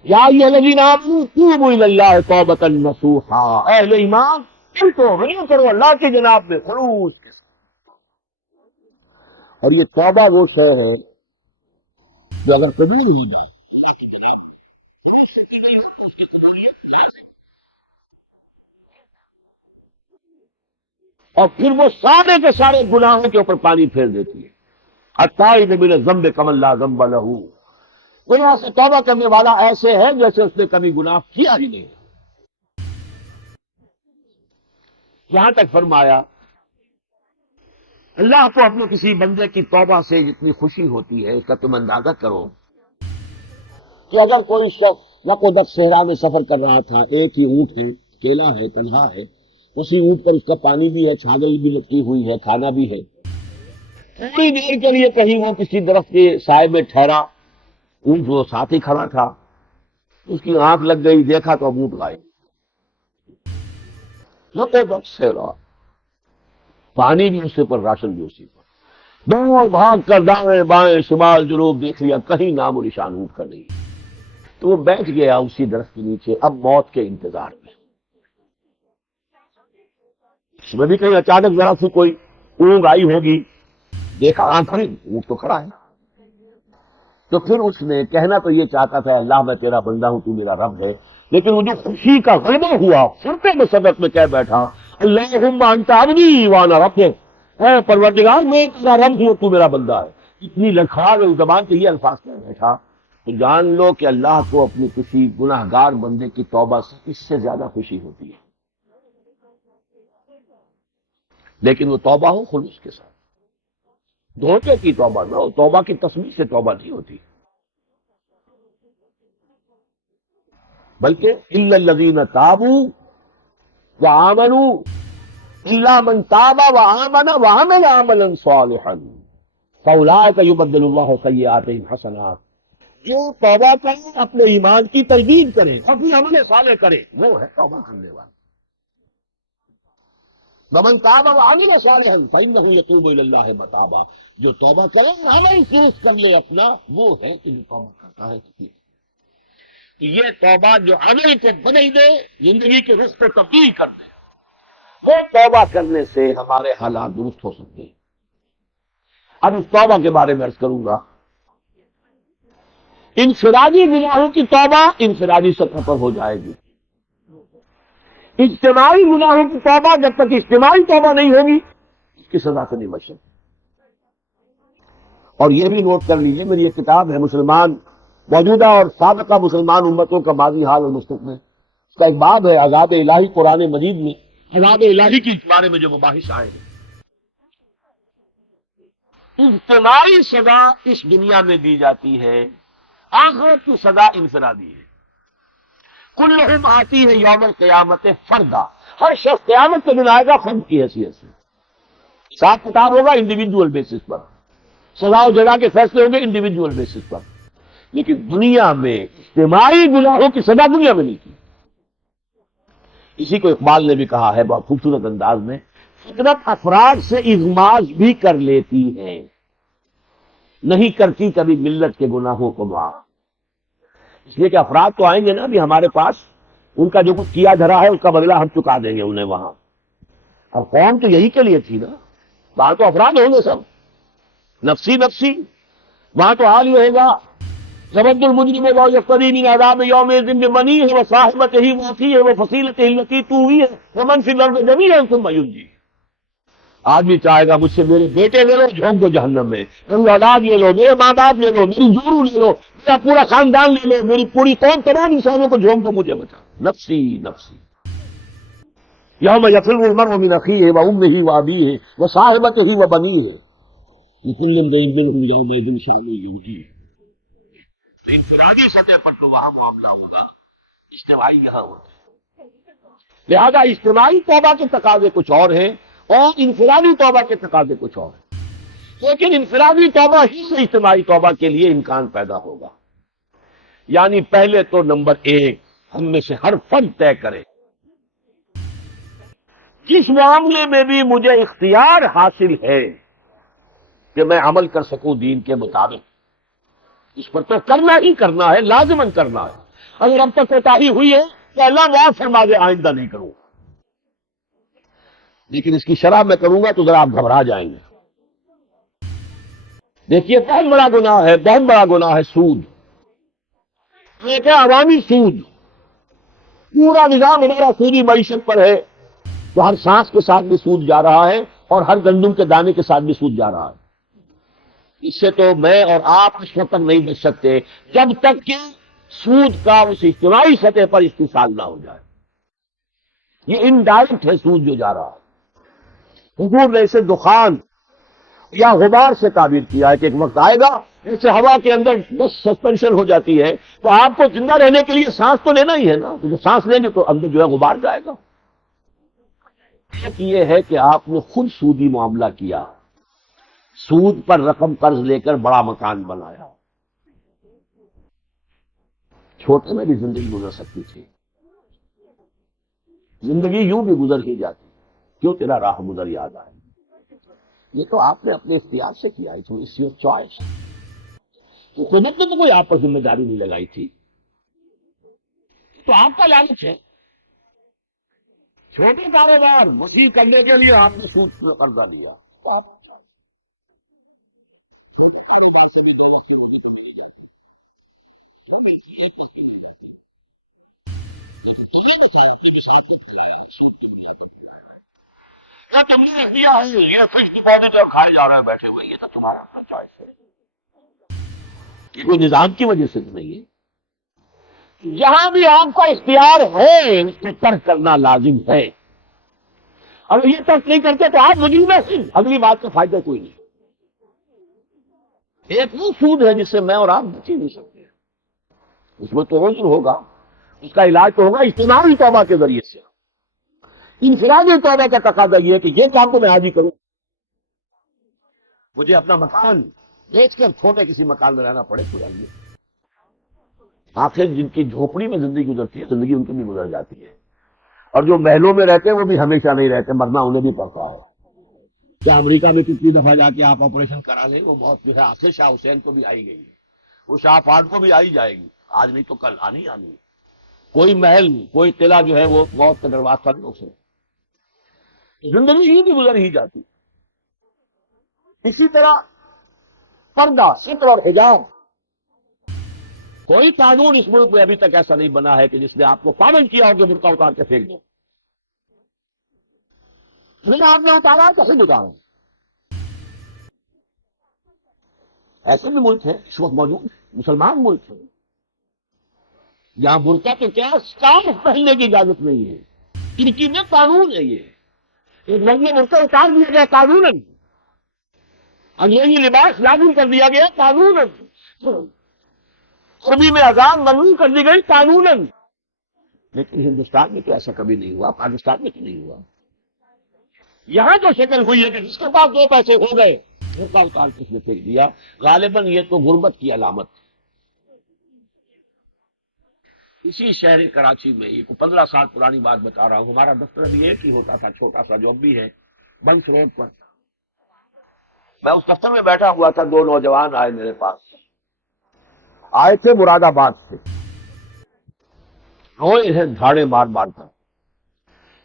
یا ایھا الذین آمنوا توبوا الی اللہ توبۃ نصوحا، اہل ایمان تم تو رجوع کرو اللہ کی جناب میں خلوص کے ساتھ. اور یہ توبہ وہ شے ہے جو اگر قبول ہو جائے اور پھر وہ سارے کے سارے گناہوں کے اوپر پانی پھیر دیتی ہے. التائب من الذنب کمن لا ذنب لہ، گناہ سے توبہ کرنے والا ایسے ہے جیسے اس نے کبھی گناہ کیا ہی نہیں. یہاں تک فرمایا اللہ کو اپنے کسی بندے کی توبہ سے جتنی خوشی ہوتی ہے اس کا تم اندازہ کرو کہ اگر کوئی شخص نقودت صحرا میں سفر کر رہا تھا، ایک ہی اونٹ ہے، اکیلا ہے، تنہا ہے، اسی اونٹ پر اس کا پانی بھی ہے، چھاگل بھی لٹکی ہوئی ہے، کھانا بھی ہے. تھوڑی دیر کے لیے کہیں وہ کسی درخت کے سائے میں ٹھہرا، اونٹ وہ ساتھ ہی کھڑا تھا، اس کی آنکھ لگ گئی، دیکھا تو اب اونٹ غائب. نقودت صحرا، پانی بھی اسی پر، راشن بھی اسی پر. دوڑ بھاگ کر دائیں بائیں شمال جنوب دیکھ لیا، کہیں نام و نشان اونٹ کا نہیں. تو وہ بیٹھ گیا اسی درخت کے نیچے، اب موت کے انتظار میں. اس میں بھی کہیں اچانک ذرا سی کوئی اونگ آئی ہوگی، دیکھا آنکھ کھڑی، اونٹ تو کھڑا ہے. تو پھر اس نے کہنا تو یہ چاہتا تھا اللہ میں تیرا بندہ ہوں، تو میرا رب ہے، لیکن وہ جو خوشی کا غلبہ ہوا فرقے میں صدق میں کہہ بیٹھا اللہم انت عبدی وانا ربک، اے پروردگار میں تیرا رب ہوں، تو میرا بندہ ہے. اتنی لڑکھڑا گئی زبان سے یہ الفاظ کہہ بیٹھا. تو جان لو کہ اللہ کو اپنی کسی گناہ گار بندے کی توبہ سے اس سے زیادہ خوشی ہوتی ہے. لیکن وہ توبہ ہو خلوص کے ساتھ، دھوکے کی توبہ نہ ہو، توبہ کی تصویر سے توبہ نہیں ہوتی، بلکہ الا الذین تابوا وآمنوا، الا من تاب وآمن وعمل عملا صالحا فاولئک یبدل اللہ سیئاتہم حسنات. جو توبہ کرے، اپنے ایمان کی تجدید کرے، اپنی عمل صالح کرے، وہ ہے توبہ کرنے والا. ومن تاب وعمل صالحا فإنه يتوب إلى الله متابا، جو توبہ کرے عمل درست کر لے اپنا، وہ ہے کہ جو توبہ کرتا ہے. یہ توبہ جو عمل کو بدل دے، زندگی کے رخ کو تبدیل کر دے، وہ توبہ کرنے سے ہمارے حالات درست ہو سکتے ہیں. اب اس توبہ کے بارے میں عرض کروں گا. انفرادی گناہوں کی توبہ انفرادی سطح پر ہو جائے گی. اجتماعی گناہوں کی توبہ جب تک اجتماعی توبہ نہیں ہوگی اس کی سزا سے نہیں بچ سکتی. اور یہ بھی نوٹ کر لیجئے، میری یہ کتاب ہے مسلمان موجودہ اور سابقہ مسلمان امتوں کا ماضی حال اور مستقبل، اس کا ایک باب ہے عذاب الہی. قرآن مجید میں عذاب الہی کے بارے میں جو مباحث آئے ہیں. اجتماعی سزا اس دنیا میں دی جاتی ہے، آخرت کی سزا انفرادی ہے. کلہم آتی ہے یوم القیامت فردا، ہر شخص قیامت کے دن آئے گا خود کی حیثیت سے، حساب کتاب ہوگا انڈیویجول بیسس پر، سزا و جزا کے فیصلے ہوں گے انڈیویجول بیسس پر، لیکن دنیا میں اجتماعی گناہوں کی سزا دنیا میں نہیں کی۔ اسی کو اقبال نے بھی کہا ہے بہت خوبصورت انداز میں، فطرت افراد سے اغماض بھی کر لیتی ہے، نہیں کرتی کبھی ملت کے گناہوں کو معاف۔ اس لیے کہ افراد تو آئیں گے نا ابھی ہمارے پاس، ان کا جو کچھ کیا دھرا ہے اس کا بدلہ ہم چکا دیں گے انہیں وہاں، اور قوم تو یہی کے لیے تھی نا، وہاں تو افراد ہوں گے سب نفسی نفسی، وہاں تو حال یہ ہوگا زبد المجرم و یفتری من عذاب یومئذ ببنیہ وصاحبتہ واخیہ وفصیلتہ التی تؤویہ ومن فی الارض جمیعا ثم ینجیہ۔ آدمی چاہے گا مجھ سے میرے بیٹے لے لو جھونک دو جہنم میں، میری اولاد لے لو، میرے ماں باپ لے لو، میری جورو لے لو، میرا پورا خاندان لے لو، میری پوری قوم، تمام انسانوں کو جھونک دو، مجھے بچا، نفسی نفسی۔ یوم یفر المرء من اخیہ وامہ وابیہ وصاحبتہ وبنیہ لکل امرئ منہم یومئذ شأن یغنیہ۔ انفرادی سطح پر تو وہاں معاملہ ہوگا، اجتماعی یہاں ہوتا ہے۔ لہذا اجتماعی توبہ کے تقاضے کچھ اور ہیں اور انفرادی توبہ کے تقاضے کچھ اور ہیں، لیکن انفرادی توبہ ہی سے اجتماعی توبہ کے لیے امکان پیدا ہوگا۔ یعنی پہلے تو نمبر ایک ہم میں سے ہر فرد طے کرے جس معاملے میں بھی مجھے اختیار حاصل ہے کہ میں عمل کر سکوں دین کے مطابق، اس پر تو کرنا ہی کرنا ہے، لازماً کرنا ہے۔ اگر اب تک کوتاہی ہوئی ہے تو اللہ معاف فرما دے، آئندہ نہیں کروں، لیکن اس کی شرح میں کروں گا تو ذرا آپ گھبرا جائیں گے۔ دیکھیے بہت بڑا گناہ ہے، بہت بڑا گناہ ہے سود۔ ایک ہے عوامی سود، پورا نظام ہمارا سودی معیشت پر ہے، تو ہر سانس کے ساتھ بھی سود جا رہا ہے اور ہر گندم کے دانے کے ساتھ بھی سود جا رہا ہے۔ اس سے تو میں اور آپ اس وقت تک نہیں بچ سکتے جب تک کہ سود کا اس اجتماعی سطح پر استحصال نہ ہو جائے۔ یہ انڈائریکٹ ہے سود جو جا رہا ہے۔ حضور نے اسے دخان یا غبار سے تعبیر کیا ہے کہ ایک وقت آئے گا جیسے ہوا کے اندر بس سسپینشن ہو جاتی ہے، تو آپ کو زندہ رہنے کے لیے سانس تو لینا ہی ہے نا، تو جو سانس لیں گے تو اندر جو ہے غبار جائے گا۔ ایک یہ ہے کہ آپ نے خود سودی معاملہ کیا، سود پر رقم قرض لے کر بڑا مکان بنایا، چھوٹے میں بھی زندگی گزر سکتی تھی، زندگی یوں بھی گزر ہی جاتی، کیوں تیرا راہ گزر یاد آئے۔ یہ تو آپ نے اپنے اختیار سے کیا، اٹس یور چوائس۔ حکومت نے تو کوئی آپ پر ذمہ داری نہیں لگائی تھی، تو آپ کا لالچ ہے۔ چھوٹے کاروبار وسیع کرنے کے لیے آپ نے سود پر قرضہ لیا، چھوٹے کاروبار سے بھی 2 وقت کی روٹی تو مل جاتی، وہ ملتی ہے، 1 وقت کی مل جاتی ہے، لیکن تم نے بتایا اپنے مساعد نے کھلایا، سود کی بنیاد پر کھلایا، یا تم نے رکھ دیا ہے یہ فکس ڈپازٹ اور کھائے جا رہے ہیں بیٹھے ہوئے، یہ تو تمہارا اپنا چوائس ہے، یہ کوئی نظام کی وجہ سے نہیں ہے۔ جہاں بھی آپ کا اختیار ہے اس کو ترک کرنا لازم ہے، اگر یہ ترک نہیں کرتے تو آپ مجرم ہیں، اگلی بات کا فائدہ کوئی نہیں۔ ایک وہ سود ہے جس سے میں اور آپ بچ ہی نہیں سکتے، اس میں تو عذر ہوگا، اس کا علاج تو ہوگا اجتماعی توبہ کے ذریعے سے۔ انفرادی توبہ کا تقاضا یہ ہے کہ یہ کام تو میں آج ہی کروں، مجھے اپنا مکان بیچ کر چھوٹے کسی مکان میں رہنا پڑے تو آئیے۔ آخر جن کی جھوپڑی میں زندگی گزرتی ہے، زندگی ان کی بھی گزر جاتی ہے، اور جو محلوں میں رہتے ہیں وہ بھی ہمیشہ نہیں رہتے، مرنا انہیں بھی پڑتا ہے۔ کیا امریکہ میں کتنی دفعہ جا کے آپ آپریشن کرا لیں، وہ موت جو ہے آخر شاہ حسین کو بھی آئی گئی ہے، وہ شاہ فاٹ کو بھی آئی جائے گی، آج نہیں تو کل آنی آنی ہے۔ کوئی محل کوئی قلعہ جو ہے وہ موت کا دروازہ نہیں روک سکتا، زندگی ہی بھی گزر ہی جاتی۔ اسی طرح پردہ، ستر اور حجاب، کوئی قانون اس ملک میں ابھی تک ایسا نہیں بنا ہے کہ جس نے آپ کو پابند کیا ہو کہ برقع اتار کے پھینک دو، لیکن آپ نے اتارا کیسے اتارا؟ ایسے بھی ملک ہے اس وقت موجود، مسلمان ملک ہے، یہاں برقع تو کیا اسکارف پہننے کی اجازت نہیں ہے، ترکی میں قانون ہے، یہ ایک مرد میں برقع اتار دیا گیا قانوناً، انگریزی لباس لازم کر دیا گیا قانوناً، عربی میں اذان ممنوع کر دی گئی قانوناً، لیکن ہندوستان میں تو ایسا کبھی نہیں ہوا، پاکستان میں تو نہیں ہوا. یہاں تو شکل ہوئی ہے کہ جس کے پاس 2 پیسے ہو گئے دھوکہ اتار کے اس نے پھینک دیا. غالباً یہ تو غربت کی علامت. اسی شہر کراچی میں یہ 15 سال پرانی بات بتا رہا ہوں، ہمارا دفتر بھی ایک ہی ہوتا تھا، چھوٹا سا جو اب بھی ہے، بنس روڈ پر. میں اس دفتر میں بیٹھا ہوا تھا، 2 نوجوان آئے میرے پاس. آئے تھے مراد آباد سے، روئے ہیں دھاڑے مار مار کر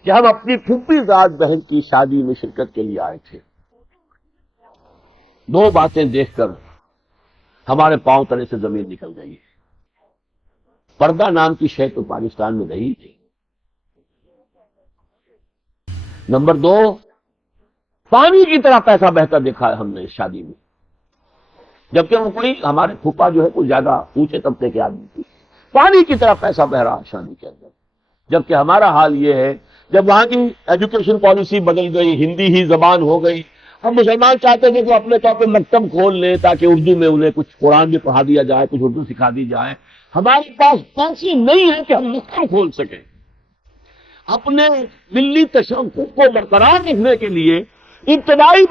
کہ ہم اپنی پھوپھی ذات بہن کی شادی میں شرکت کے لیے آئے تھے. 2 باتیں دیکھ کر ہمارے پاؤں تلے سے زمین نکل گئی. پردہ نام کی شے تو پاکستان میں نہیں تھی. نمبر 2، پانی کی طرح پیسہ بہتا دیکھا ہے ہم نے اس شادی میں، جبکہ وہ کوئی ہمارے پھوپھا جو ہے کوئی زیادہ اونچے طبقے کے آدمی تھی. پانی کی طرح پیسہ بہ رہا شادی کے اندر. جبکہ ہمارا حال یہ ہے، جب وہاں کی ایجوکیشن پالیسی بدل گئی، ہندی ہی زبان ہو گئی، ہم مسلمان چاہتے تھے کہ اپنے طور پہ مکتب کھول لیں تاکہ اردو میں انہیں کچھ قرآن بھی پڑھا دیا جائے، کچھ اردو سکھا دی جائے. ہمارے پاس پیسے نہیں ہے کہ ہم مکتب کھول سکیں. اپنے ملی تشخص کو برقرار رکھنے کے لیے ابتدائی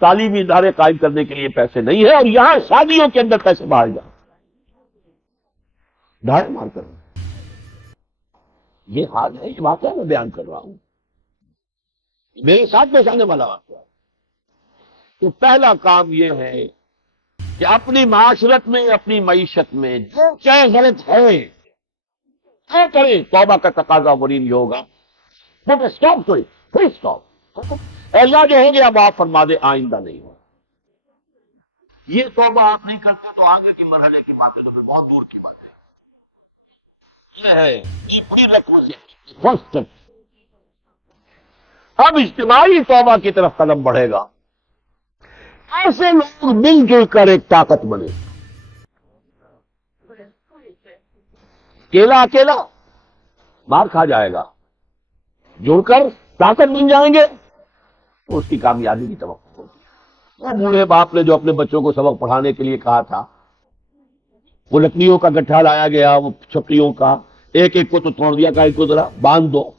تعلیمی ادارے قائم کرنے کے لیے پیسے نہیں ہے، اور یہاں شادیوں کے اندر پیسے باہر جائیں دھاڑے مار کر. یہ حال ہے، یہ واقعہ میں بیان کر رہا ہوں، میرے ساتھ پیش آنے والا واقعہ. تو پہلا کام یہ ہے کہ اپنی معاشرت میں، اپنی معیشت میں جو چاہے غلط ہے کیا کریں. توبہ کا تقاضا مرین یہ ہوگا، اسٹاپ کوئی پھر اسٹاپ. اللہ جو ہو گیا معاف فرما دے، آئندہ نہیں ہو. یہ توبہ آپ نہیں کرتے تو آگے کی مرحلے کی باتیں تو پھر بہت دور کی بات ہے. یہ ہے فرسٹ اسٹیپ. اب اجتماعی توبہ کی طرف قدم بڑھے گا. ایسے لوگ مل جل کر ایک طاقت بنے. اکیلا مار کھا جائے گا، جڑ کر طاقت بن جائیں گے تو اس کی کامیابی کی توقع ہوگی. وہ بوڑھے باپ نے جو اپنے بچوں کو سبق پڑھانے کے لیے کہا تھا، وہ لکڑیوں کا گٹھا لایا گیا، وہ چھپڑیوں کا، ایک ایک کو تو توڑ دیا، ایک کو ذرا باندھ دو،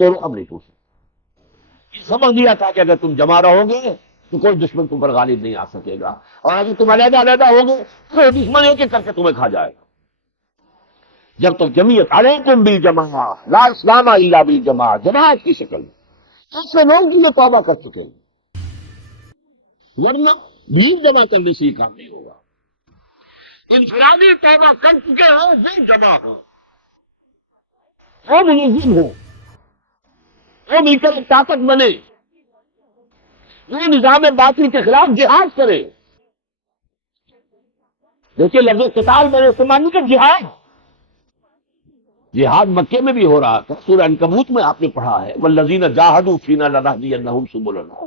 توڑو اب نہیں ٹوٹ. یہ سمجھ دیا تھا کہ اگر تم جمع رہو گے تو کوئی دشمن تم پر غالب نہیں آ سکے گا، اور اگر تم علیحدہ ہو گے تو دشمن ایک ایک کر کے تمہیں کھا جائے گا. جب تک جمعیت علیکم بالجماع لا اسلام الا بالجماع، جماعت کی شکل ایسے لوگ جو توبہ کر چکے ہیں، ورنہ بھیڑ جمع کرنے سے یہ کام نہیں ہوگا. انفرادی توبہ کر چکے ہو وہ جمع ہو، وہ منظم ہو، وہ مل کر ایک طاقت بنے، وہ نظام باطل کے خلاف جہاد کرے. دیکھیے لفظ قتال میں نے استعمال نہیں کیا، جہاد مکے میں بھی ہو رہا تھا. سورہ عنکبوت میں آپ نے پڑھا ہے والذین جاہدوا فینا لنہدینہم سبلنا.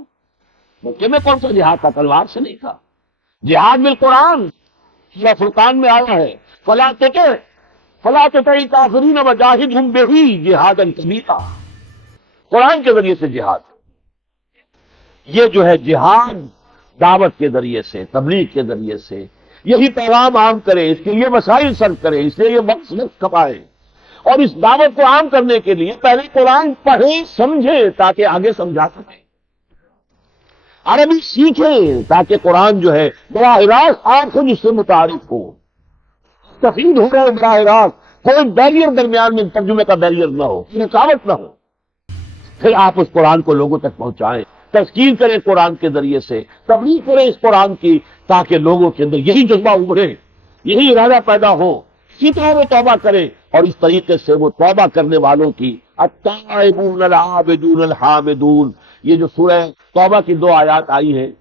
مکے میں کون سا جہاد تھا؟ تلوار سے نہیں تھا. جہاد بالقرآن سورہ فرقان میں آیا ہے، فلا تطع الکافرین وجاہدہم بہ جہادا کبیرا. قرآن کے ذریعے سے جہاد. یہ جو ہے جہاد دعوت کے ذریعے سے، تبلیغ کے ذریعے سے یہی پیغام عام کرے، اس کے لیے وسائل صرف کرے، اس لیے یہ وقت کمائے. اور اس دعوت کو عام کرنے کے لیے پہلے قرآن پڑھیں سمجھیں تاکہ آگے سمجھا سکیں، عربی سیکھیں تاکہ قرآن جو ہے براہ راست آپ خود اس سے متعارف ہو، تفید ہو رہے براہ راست، کوئی بیریئر درمیان میں ترجمے کا بیریئر نہ ہو، رکاوٹ نہ ہو. پھر آپ اس قرآن کو لوگوں تک پہنچائیں، تذکیر کریں قرآن کے ذریعے سے، تبلیغ کریں اس قرآن کی، تاکہ لوگوں کے اندر یہی جذبہ ابھرے، یہی ارادہ پیدا ہو، اسی طرح وہ توبہ کریں. اور اس طریقے سے وہ توبہ کرنے والوں کی التائبون العابدون الحامدون، یہ جو سورہ توبہ کی 2 آیات آئی ہیں،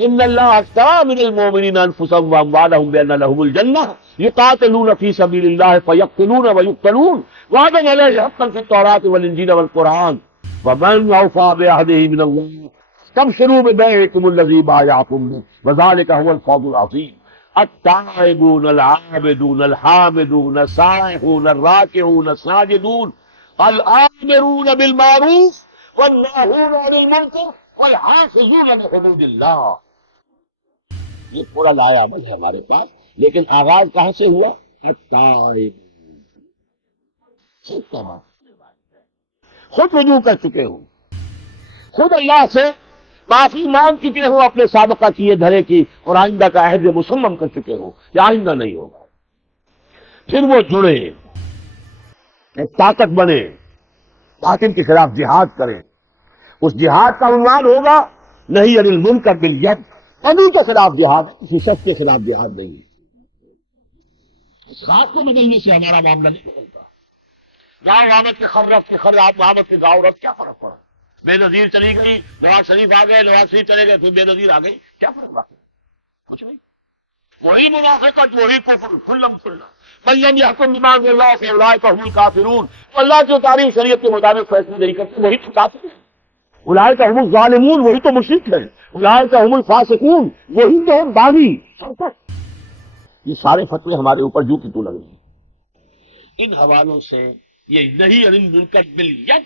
ان اللہ اشتری من المؤمنین انفسهم واموالهم بان لهم الجنہ یقاتلون فی سبیل اللہ فیقتلون ویقتلون وعدا علیہ حقا فی التوراۃ والانجیل والقرآن ومن اوفی بعہدہ من اللہ استبشروا ببیعکم الذی بایعتم بہ وذلک هو الفوز العظیم. التائبون العابدون الحامدون السائحون الراکعون الساجدون الآمرون بالمعروف والناہون عن المنکر والحافظون لحدود اللہ. یہ پورا لایا عمل ہے ہمارے پاس، لیکن آغاز کہاں سے ہوا؟ التائبون. خود رجوع کر چکے ہو، خود اللہ سے معافی مانگ چکے ہو اپنے سابقہ کیے دھرے کی، اور آئندہ کا عہد مسمم کر چکے ہو کہ آئندہ نہیں ہوگا. پھر وہ جڑے، ایک طاقت بنے، باطل کے خلاف جہاد کریں. اس جہاد کا عنوان ہوگا نہیں عن المنکر بالید، کمی کے خلاف جہاد ہے، کسی شخص کے خلاف جہاد نہیں ہے. اس رات کو بدلنے سے ہمارا معاملہ نہیں بدلتا. گاؤں آمد کے خرف کے خراب محمد کے گاؤں رب کیا فرق پڑا؟ بے نظیر چلی گئی، نواز شریف آ گئے، نواز شریف چلے گئے، پھر بے نظیر آ گئی، کیا فرق باقی؟ کچھ نہیں. وہی منافقت، وہی کفر، کھلم کھلنا. من لم يحكم بما انزل الله فاولئك هم الكافرون. اللہ جو تاریخ شریعت کے مطابق فیصلے نہیں کرتے وہی تو کافر ہیں. اولئک هم الظالمون، وہی تو مشرک ہیں. اولئک هم الفاسقون، وہی تو ہیں باغی. یہ سارے فتوے ہمارے اوپر جو کی تو لگ رہے ہیں. ان حوالوں سے یہ نہیں عن المنکر بالید،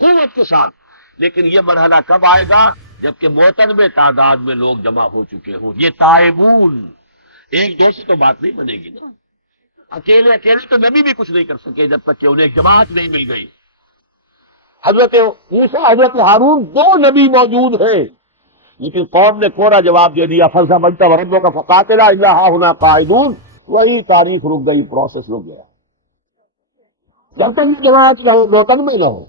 قوت کے ساتھ. لیکن یہ مرحلہ کب آئے گا؟ جبکہ معتدل تعداد میں لوگ جمع ہو چکے ہوں. یہ تائبون، ایک دو سے تو بات نہیں بنے گی نا. اکیلے تو نبی بھی کچھ نہیں کر سکے جب تک کہ انہیں ایک جماعت نہیں مل گئی. حضرت موسیٰ، حضرت ہارون، دو نبی موجود ہیں، لیکن قوم نے کوڑا جواب دے دیا. فَاذْهَبْ أَنْتَ وَرَبُّكَ فَقَاتِلَا إِنَّا هَاهُنَا قَاعِدُونَ. وہی تاریخ رک گئی، پروسیس رک گیا. جب تک یہ جماعت رہو، لوٹن میں نہ ہو.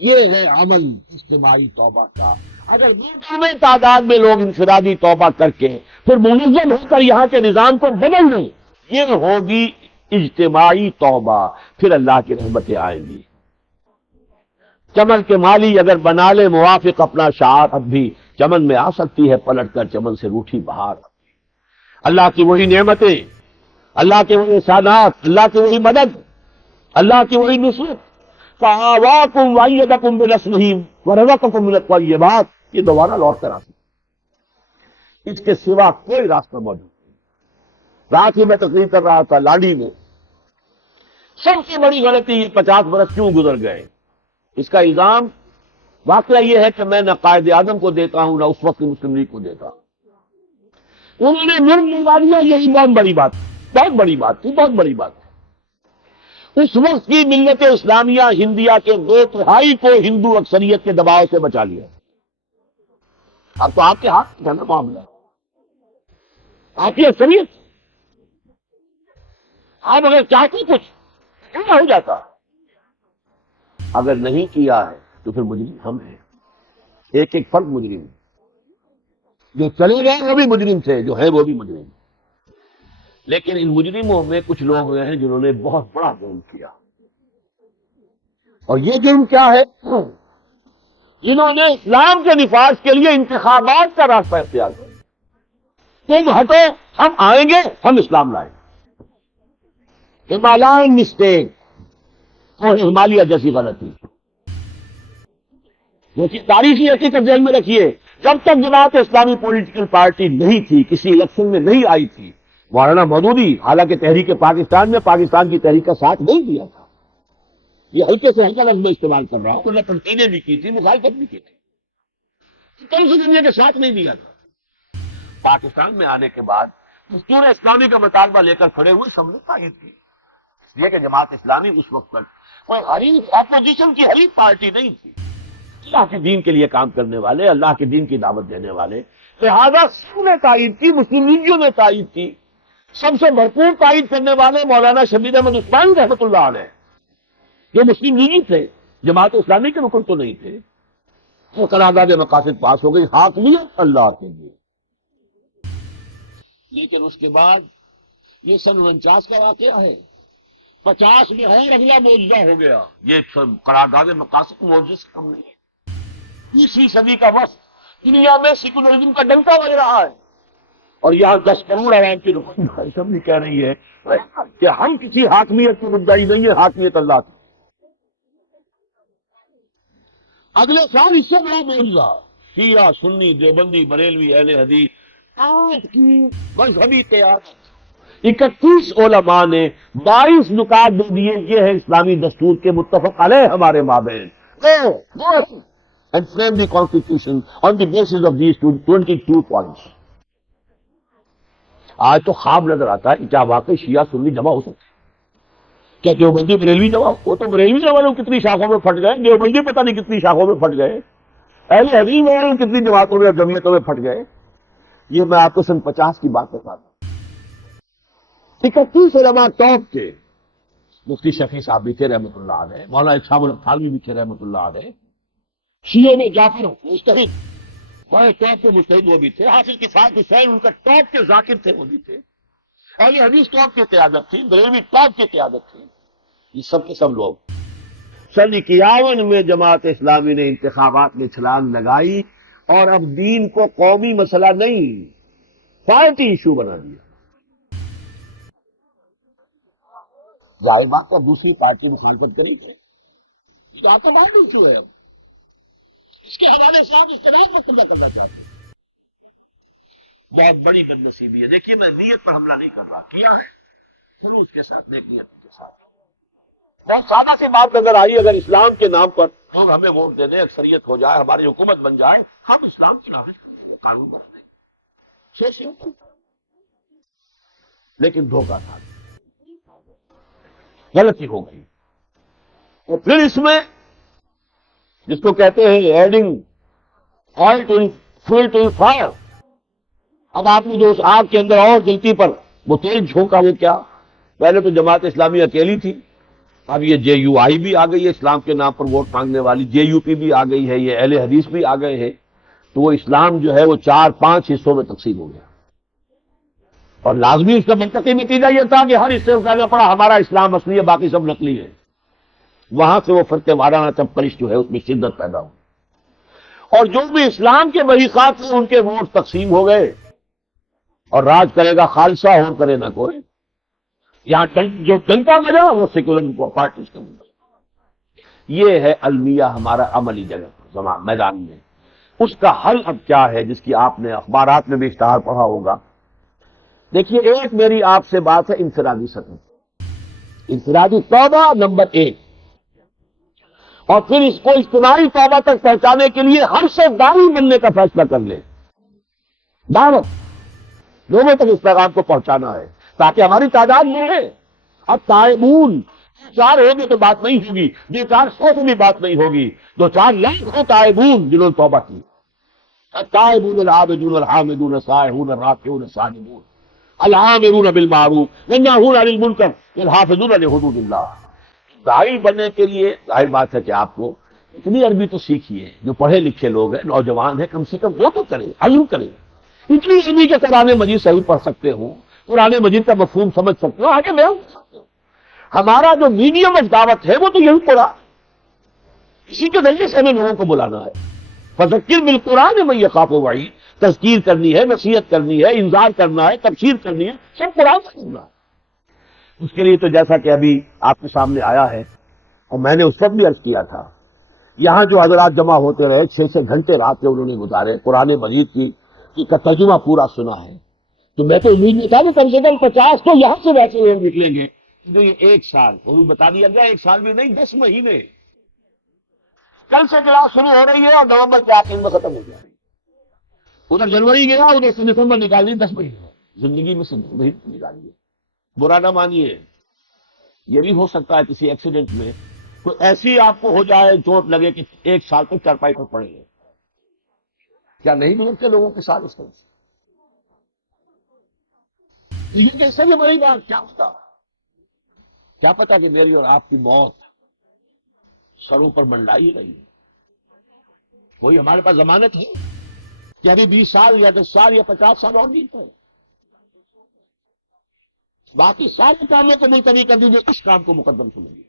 یہ ہے عمل اجتماعی توبہ کا. اگر میں تعداد میں لوگ انفرادی توبہ کر کے پھر منظم ہو کر یہاں کے نظام کو بدل دیں، یہ ہوگی اجتماعی توبہ. پھر اللہ کی رحمتیں آئیں گی. چمن کے مالی اگر بنا لے موافق اپنا شعار، اب بھی چمن میں آ سکتی ہے پلٹ کر چمن سے روٹھی بہار. اللہ کی وہی نعمتیں، اللہ کے وہی احسانات، اللہ کی وہی مدد، اللہ کی وہی نصرت. فَآوَاكُمْ وَأَيَّدَكُمْ بِنَصْرِهِ وَرَزَقَكُمْ مِنَ الطَّيِّبَاتِ. یہ دوبارہ لوٹ کر آتی. اس کے سوا کوئی راستہ موجود نہیں. رات ہی میں تقریر کر رہا تھا لاڈی میں. سب سے بڑی غلطی یہ 50 برس کیوں گزر گئے. اس کا الزام واقعہ یہ ہے کہ میں نہ قائد اعظم کو دیتا ہوں نہ اس وقت کی مسلم لیگ کو دیتا ہوں. انہوں نے ملک ملا دیا، یہی بہت بڑی بات، بہت بڑی بات تھی، بہت بڑی بات. اس وقت کی ملت اسلامیہ ہندیہ کے 2/3 کو ہندو اکثریت کے دباؤ سے بچا لیا. اب تو آپ کے ہاتھ میں ہے نا معاملہ، آپ کی اکثریت. آپ اگر چاہتے کچھ کیا ہو جاتا. اگر نہیں کیا ہے تو پھر مجرم ہم ہیں. ایک ایک فرد مجرم. جو چلے گئے وہ بھی مجرم تھے، جو ہیں وہ بھی مجرم. لیکن ان مجرموں میں کچھ لوگ ہوئے ہیں جنہوں نے بہت بڑا جرم کیا. اور یہ جرم کیا ہے؟ جنہوں نے اسلام کے نفاذ کے لیے انتخابات کا راستہ اختیار کیا. تم ہٹو، ہم آئیں گے، ہم اسلام لائیں گے. ہمالائن مسٹیک اور ہمالیہ جیسی غلطی. یہ تاریخی حقیقت ذہن میں رکھیے. جب تک جماعت اسلامی پولیٹیکل پارٹی نہیں تھی، کسی الیکشن میں نہیں آئی تھی، مولانا مودودی حالانکہ تحریک پاکستان میں پاکستان کی تحریک کا ساتھ نہیں دیا تھا. یہ ہلکے سے ہلکا لفظ میں استعمال کر رہا ہوں. انہوں نے تنقیدیں بھی کی تھی، مخالفت بھی کی تھی، کم سے کم یہ کے ساتھ نہیں دیا تھا. پاکستان میں آنے کے بعد دستور اسلامی کا مطالبہ لے کر کھڑے ہوئے سب نے تائید کی. اس لیے کہ جماعت اسلامی اس وقت تک کوئی حریف اپوزیشن کی حریف پارٹی نہیں تھی. اللہ کے دین کے لیے کام کرنے والے، اللہ کے دین کی دعوت دینے والے. لہٰذا سب نے تائید کی، مسلم لیگیوں نے تائید کی. سب سے بھرپور تائید کرنے والے مولانا شبیر احمد عثمانی رحمۃ اللہ علیہ، جو مسلم لیگی تھے، جماعت اسلامی کے رکن تو نہیں تھے. وہ قرارداد مقاصد پاس ہو گئی، حاکمیت اللہ کے لیے. لیکن اس کے بعد یہ سن 49 کا واقعہ ہے. 50 میں اور اگلا معجزہ ہو گیا. یہ قرارداد مقاصد معجزے سے کم نہیں ہے. 20ویں صدی کا وقت دنیا میں سیکولرزم کا ڈنکا بج رہا ہے، اور یہاں 10 کروڑ عوام کی رکن اسمبلی کہہ رہی ہے کہ ہم کسی حاکمیت کی مدعی نہیں ہے، حاکمیت اللہ کی. اگلے سال اس سے بڑا معجزہ، شیعہ، سنی، دیوبندی، بریلوی، اہل حدیث، آج کی مذہبی قیادت 31 علماء نے 22 نکات دے دیے. یہ ہے اسلامی دستور کے متفق علیہ ہمارے مابین. And frame the constitution on the basis of these 22 points. آج تو خواب نظر آتا ہے کہ کیا واقعی شیعہ سنی جمع ہو سکتے. کیا دیوبندی بریلوی جماعت؟ وہ تو بریلوی جماعت کتنی شاخوں میں پھٹ گئے، دیوبندی پتہ نہیں کتنی شاخوں میں پھٹ گئے، اہل حدیث والے کتنی جماعتوں میں اور جمعیتوں میں پھٹ گئے. یہ میں آپ کو سن 50 کی بات بتا دوں. 31 علماء ٹاپ کے، مفتی شفیع صاحب بھی تھے رحمۃ اللہ علیہ، مولانا اسحاق الفالوی بھی تھے رحمۃ اللہ علیہ، شیعہ میں جعفر مجتہد، بڑے ٹاپ کے مجتہد وہ بھی تھے، حافظ کفایت حسین ان کا ٹاپ کے ذاکر تھے وہ بھی تھے، اہل حدیث ٹاپ کی قیادت تھی، بریلوی ٹاپ کی قیادت تھی. یہ سب کے سب لوگ 51 میں جماعت اسلامی نے انتخابات میں چھلانگ لگائی اور اب دین کو قومی مسئلہ نہیں، پارٹی ایشو بنا دیا. ظاہر بات تو دوسری پارٹی مخالفت کرے گی، یہ تو آپ کا بات ایشو ہے. اس کے حوالے سے آپ اختلاف مقدمہ کرنا چاہتے ہیں. بہت بڑی بدنصیبی ہے. دیکھیے میں نیت پر حملہ نہیں کر رہا، کیا ہے خلوص کے ساتھ، نیک نیت کے ساتھ. بہت سادہ سی بات نظر آئی، اگر اسلام کے نام پر لوگ ہمیں ووٹ دے دیں، اکثریت ہو جائے، ہماری حکومت بن جائے، ہم اسلام کی نافذ کریں گے، قانون بنا دیں گے، سمپل. لیکن دھوکہ تھا، غلطی ہو گئی. اور پھر اس میں جس کو کہتے ہیں adding oil to fuel to fire, اب آپ نے جو اس آگ کے اندر اور جلتی پر وہ تیل جھونکا، وہ کیا؟ پہلے تو جماعت اسلامی اکیلی تھی، اب یہ جے یو آئی بھی آ گئی ہے اسلام کے نام پر ووٹ مانگنے والی، جے یو پی بھی آ گئی ہے، یہ اہل حدیث بھی آ گئے ہیں. تو وہ اسلام جو ہے وہ 4-5 حصوں میں تقسیم ہو گیا. اور لازمی اس کا منطقی نتیجہ یہ تھا کہ ہر حصے سے کہنا پڑا ہمارا اسلام اصلی ہے، باقی سب نقلی ہے. وہاں سے وہ فرقے وارانہ چپکلش جو ہے اس میں شدت پیدا ہوئی، اور جو بھی اسلام کے بریقات تھے ان کے ووٹ تقسیم ہو گئے. اور راج کرے گا خالصہ، اور کرے نہ کوئی. یہاں جو ڈنکا بجا وہ سیکولر پارٹیز کا بجا. یہ ہے المیہ ہمارا عملی جگہ میدان میں. اس کا حل اب کیا ہے، جس کی آپ نے اخبارات میں بھی اشتہار پڑھا ہوگا. دیکھیے ایک میری آپ سے بات ہے انفرادی سطح، انفرادی توبہ نمبر 1، اور پھر اس کو اجتماعی توبہ تک پہنچانے کے لیے ہر سے داعی بننے کا فیصلہ کر لیں. دعوت لوگوں تک اس پیغام کو پہنچانا ہے تاکہ ہماری تعداد بڑھے. اب تائبون 4 ہوگے تو بات نہیں ہوگی، 200-400 سے بھی بات نہیں ہوگی، 2-4 لاکھ ہو تائبون جنہوں نے توبہ کی. التائبون العابدون الحامدون السائحون الراکعون الساجدون الآمرون بالمعروف والناہون عن المنکر والحافظون لحدود اللہ. داعی بننے کے لیے ظاہر بات ہے کہ آپ کو اتنی عربی تو سیکھیے، جو پڑھے لکھے لوگ ہیں، نوجوان ہیں، کم سے کم وہ تو کریں، علم کریں. اتنی عربی کے قرآن مجید صحیح پڑھ سکتے ہوں، قرآن مجید کا مفہوم سمجھ سکتے ہو، آگے بیان کر سکتے ہو. ہمارا جو میڈیم آف دعوت ہے وہ تو یہی قرآن، اسی کے ذریعے سے ہمیں لوگوں کو بلانا ہے. فذکر بالقرآن من یخاف وعید، تذکیر کرنی ہے، نصیحت کرنی ہے، انذار کرنا ہے، تبشیر کرنی ہے، سب قرآن سے کرنا ہے. اس کے لیے تو جیسا کہ ابھی آپ کے سامنے آیا ہے، اور میں نے اس وقت بھی عرض کیا تھا، یہاں جو حضرات جمع ہوتے رہے 6 گھنٹے رات کے انہوں نے گزارے، قرآن مجید کی کا ترجمہ پورا سنا ہے. تو میں تو امید نہیں تھا کہ کم سے کم 50 تو یہاں سے ویسے لوگ نکلیں گے. جو یہ 1 سال وہ بھی بتا دیا گیا، 1 سال بھی نہیں، 10 مہینے. کل سے کلاس شروع ہو رہی ہے اور نومبر کے آخر میں ختم ہو جائے گی. ادھر جنوری گیا، ادھر سے دسمبر نکالیے، 10 مہینے زندگی میں سے نکالیے. برا نہ مانیے، یہ بھی ہو سکتا ہے کسی ایکسیڈنٹ میں کوئی ایسی آپ کو ہو جائے، چوٹ لگے کہ 1 سال تک چارپائی پر پڑے گے. کیا نہیں گزرتے لوگوں کے ساتھ اس طرح سے؟ یہ کیسے بھی بڑی بات، کیا پتا کہ میری اور آپ کی موت سروں پر منڈائی رہی ہے. کوئی ہمارے پاس ضمانت ہے کہ ابھی 20 سال یا 10 سال یا 50 سال اور جیتے ہیں؟ باقی سارے کاموں کو ملتوی کر دیجیے، اس کام کو مقدم سمجھیے.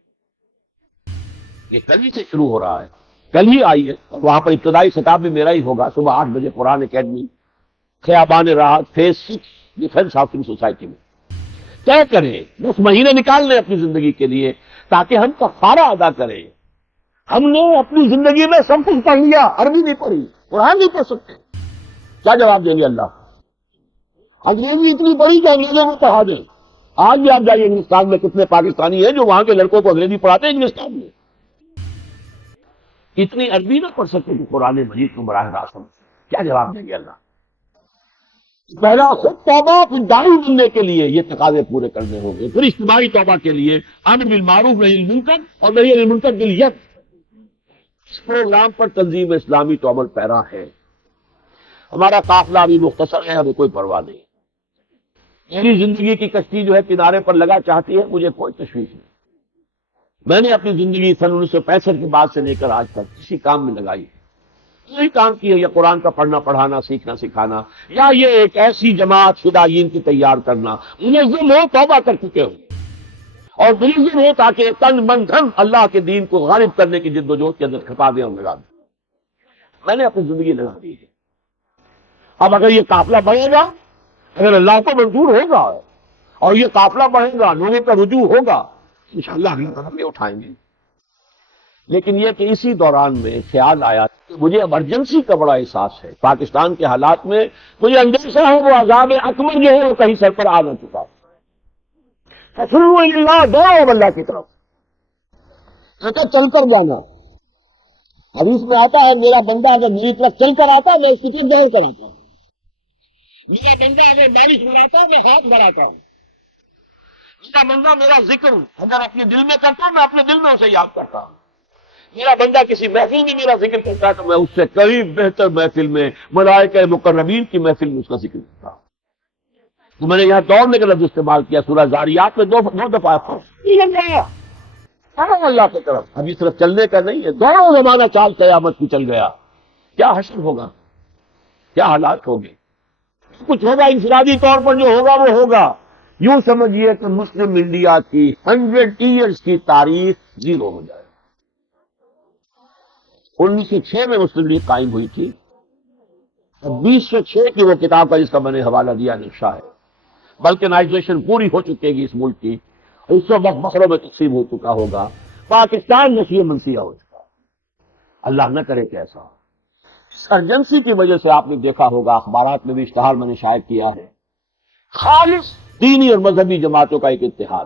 یہ کل ہی سے شروع ہو رہا ہے، کل ہی آئی ہے. وہاں پر ابتدائی خطاب بھی میرا ہی ہوگا، صبح 8 بجے قرآن اکیڈمی، خیابان راحت، فیز 6، ڈیفنس ہاؤسنگ سوسائٹی میں. طے کریں 10 مہینے نکال لیں اپنی زندگی کے لیے تاکہ ہم کفارہ ادا کریں. ہم نے اپنی زندگی میں سب کچھ پڑھ لیا، عربی نہیں پڑھی، قرآن نہیں پڑھ سکتے، کیا جواب دیں گے اللہ؟ انگریزی اتنی بڑی کہ انگریزوں کو پڑھا دیں. آج بھی آپ جائیے ہندوستان میں، کتنے پاکستانی ہیں جو وہاں کے لڑکوں کو انگریزی پڑھاتے ہیں ہندوستان میں. اتنی عربی نہ پڑھ سکتے کہ قرآن مجید کو براہ راست سمجھ، کیا جواب دیں گے اللہ؟ پہلا خود توبہ، پھر داعی بننے کے لیے یہ تقاضے پورے کرنے ہوں گے، پھر اجتماعی توبہ کے لیے امر بالمعروف نہی عن المنکر اور نہی عن المنکر بالید. اس پروگرام پر تنظیم اسلامی تو عمل پیرا ہے. ہمارا قافلہ ابھی مختصر ہے، ہمیں کوئی پرواہ نہیں. میری زندگی کی کشتی جو ہے کنارے پر لگا چاہتی ہے، مجھے کوئی تشویش نہیں. میں نے اپنی زندگی سن 1965 کے بعد سے لے کر آج تک کسی کام میں لگائی، یہی کام کی ہے، یا قرآن کا پڑھنا پڑھانا سیکھنا سکھانا، یا یہ ایک ایسی جماعت فدائین کی تیار کرنا منظم ہو، توبہ کر چکے ہو اور ملزم ہو، تاکہ تن من دھن اللہ کے دین کو غالب کرنے کی جد و جہد کے اندر کھپا دیں اور لگا دیں. میں نے اپنی زندگی لگا دی ہے. اب اگر یہ قافلہ بڑھے گا، اگر اللہ کو منظور ہوگا اور یہ قافلہ بڑھے گا، لوگوں کا رجوع ہوگا، انشاءاللہ اگلا قدم یہ اٹھائیں گے. لیکن یہ کہ اسی دوران میں خیال آیا کہ مجھے ایمرجنسی کا بڑا احساس ہے. پاکستان کے حالات میں مجھے اندیشہ ہے وہ عذاب اکبر جو ہے وہ کہیں سر پر آ نہ چکا. فَفِرُّوا إِلَى اللَّهِ، دوڑو اب اللہ کی طرف. کہتا چل کر جانا. حدیث میں آتا ہے میرا بندہ اگر میری طرف چل کر آتا ہے میں اس کی طرف دوڑ کر آتا ہوں. میرا بندہ اگر بارش بناتا ہے میں ہاتھ بڑھاتا ہوں. میرا بندہ میرا ذکر اگر اپنے دل میں کرتا ہوں میں اپنے دل میں اسے یاد کرتا ہوں. میرا بندہ کسی محفل میں میرا ذکر کرتا ہے تو میں اس سے کئی بہتر محفل میں، ملائکہ مقربین کی محفل میں اس کا ذکر کرتا ہوں. تو میں نے یہاں دوڑنے کا لفظ استعمال کیا، سورہ زاریات میں دو دفعہ. اللہ کی طرف، اب اس طرف چلنے کا نہیں ہے. دوڑو زمانہ چال قیامت کی چل گیا. کیا حشر ہوگا، کیا حالات ہوگے. کچھ ہوگا انفرادی طور پر، جو ہوگا وہ ہوگا. یوں سمجھیے کہ مسلم انڈیا کی 100 ایئرز کی تاریخ زیرو ہو جائے. 1906 میں مسلم لیگ قائم ہوئی تھی. 2006 کی وہ کتاب کا جس کا میں نے حوالہ دیا نقشہ ہے. بلکنائزیشن پوری ہو چکے گی اس ملک کی. اس وقت بخروں میں تقسیم ہو چکا ہوگا. پاکستان نشیہ منسیہ ہو چکا. اللہ نہ کرے کہ ایسا ہو. اس ارجنسی کی وجہ سے آپ نے دیکھا ہوگا اخبارات میں بھی اشتہار میں نے شائع کیا ہے، خالص دینی اور مذہبی جماعتوں کا ایک اتحاد.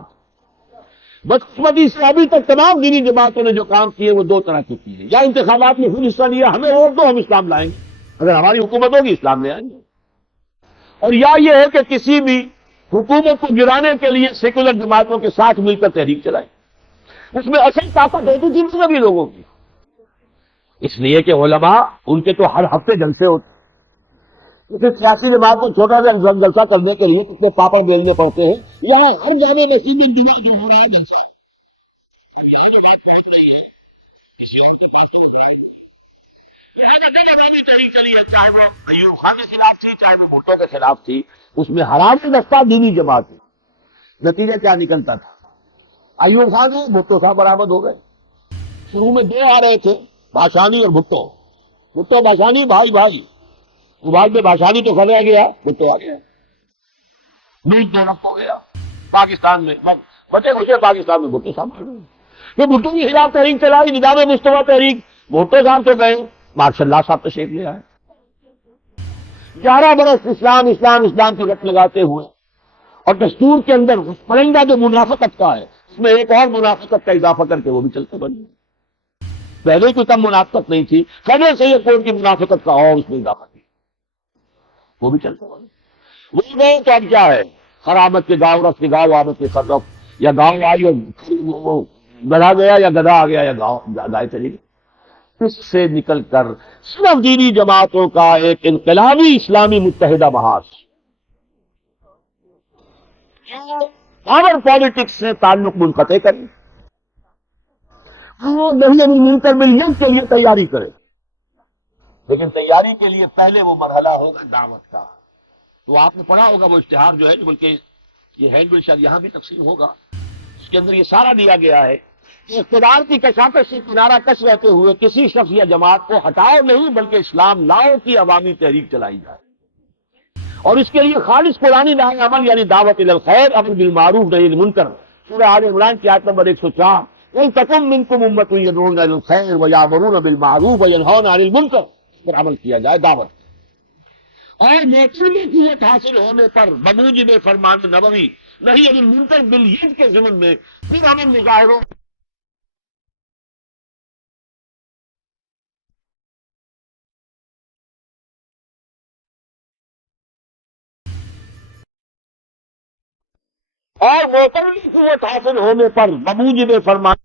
بدقسمتی سے ابھی تک تمام دینی جماعتوں نے جو کام کیے وہ دو طرح کے کیے. یا انتخابات میں خود حصہ لیا، ہمیں ووٹ دو ہم اسلام لائیں گے، اگر ہماری حکومت ہوگی اسلام لے آئیں گے. اور یا یہ ہے کہ کسی بھی حکومت کو گرانے کے لیے سیکولر جماعتوں کے ساتھ مل کر تحریک چلائیں. اس میں اصل طاقت ہوتی تھی مذہبی لوگوں کی. اس لیے کہ علماء ان کے تو ہر ہفتے جلسے ہوتے. کسی سیاسی جماعت کو چھوٹا سا جلسہ کرنے کے لیے کتنے پاپڑ بیلنے پڑتے ہیں. یہاں ہر جامع مسجد میں جمعہ جو ہو رہا ہے جلسہ. اب یہاں جو بات پہنچ رہی ہے کسی اور کے پاس تو اٹھائیں گے. لہٰذا جب عوامی تحریک چلی ہے، چاہے وہ ایوب خان کے خلاف تھی چاہے وہ بھٹو کے خلاف تھی، اس میں حرام رفتہ دینی جماعت تھی. نتیجہ کیا نکلتا تھا؟ ایوب خان سے بھٹو صاحب برآمد ہو گئے. شروع میں دو آ رہے تھے، باشانی اور بھٹو. بھٹو باشانی بھائی بھائی. وہ بعد میں باشانی تو کھڑا گیا، بھٹو آ گیا. ملک دو رخت ہو گیا پاکستان میں. بچے خوشے پاکستان میں بھٹو صاحب آ گئے. پھر بھٹو کے خلاف تحریک چلائی، نظام مصطفیٰ تحریک. بھٹو صاحب تو گئے، ماشاء اللہ صاحب تشریف لے آئے. 11 برس اسلام اسلام اسلام کی رٹ لگاتے ہوئے. اور دستور کے اندر پرندہ جو منافقت کا ہے اس میں ایک اور منافقت کا اضافہ کر کے وہ بھی چلتے بنے. پہلے کوئی کم منافقت نہیں تھی، فیڈرل سید کوڈ کی منافقت کا اور اس میں اضافہ کیا، وہ بھی چلتے بنے. وہ گئے تو اب کیا ہے، خرامت کے گاؤں رفت کے گاؤں آمد کے خرف. یا گاؤں آئی اور وہ گدھا گیا، یا گدھا آ گیا، یا گاؤں گائے چلی گئی. اس سے نکل کر صرف دینی جماعتوں کا ایک انقلابی اسلامی متحدہ محاذ پاور پالیٹکس سے تعلق منقطع کریں، وہ نہیں منکر بالید کے لیے تیاری کرے. لیکن تیاری کے لیے پہلے وہ مرحلہ ہوگا دعوت کا. تو آپ نے پڑھا ہوگا وہ اشتہار جو ہے، بلکہ یہ ہینڈ بل شاید یہاں بھی تقسیم ہوگا. اس کے اندر یہ سارا دیا گیا ہے کہ اقتدار کی کشاکش سے کنارہ کش رہتے ہوئے کسی شخص یا جماعت کو ہٹاؤ نہیں بلکہ اسلام لاؤ کی عوامی تحریک چلائی جائے. اور اس کے لیے خالص قرآنی نہج عمل یعنی دعوت الی الخیر، امر بالمعروف نہی عن المنکر. سورہ آل عمران کی آیت نمبر 104، وَلْتَکُن مِّنکُمْ أُمَّةٌ یدعون الی الخیر ویأمرون بالمعروف وینہون عن المنکر. اس پر عمل کیا جائے، دعوت. اور موقعی قوت حاصل ہونے پر بموجب فرمان نبوی نہی عن المنکر بالید کے ضمن میں پھر امن مظاہروں اور موقع قوت حاصل ہونے پر بموجب فرمان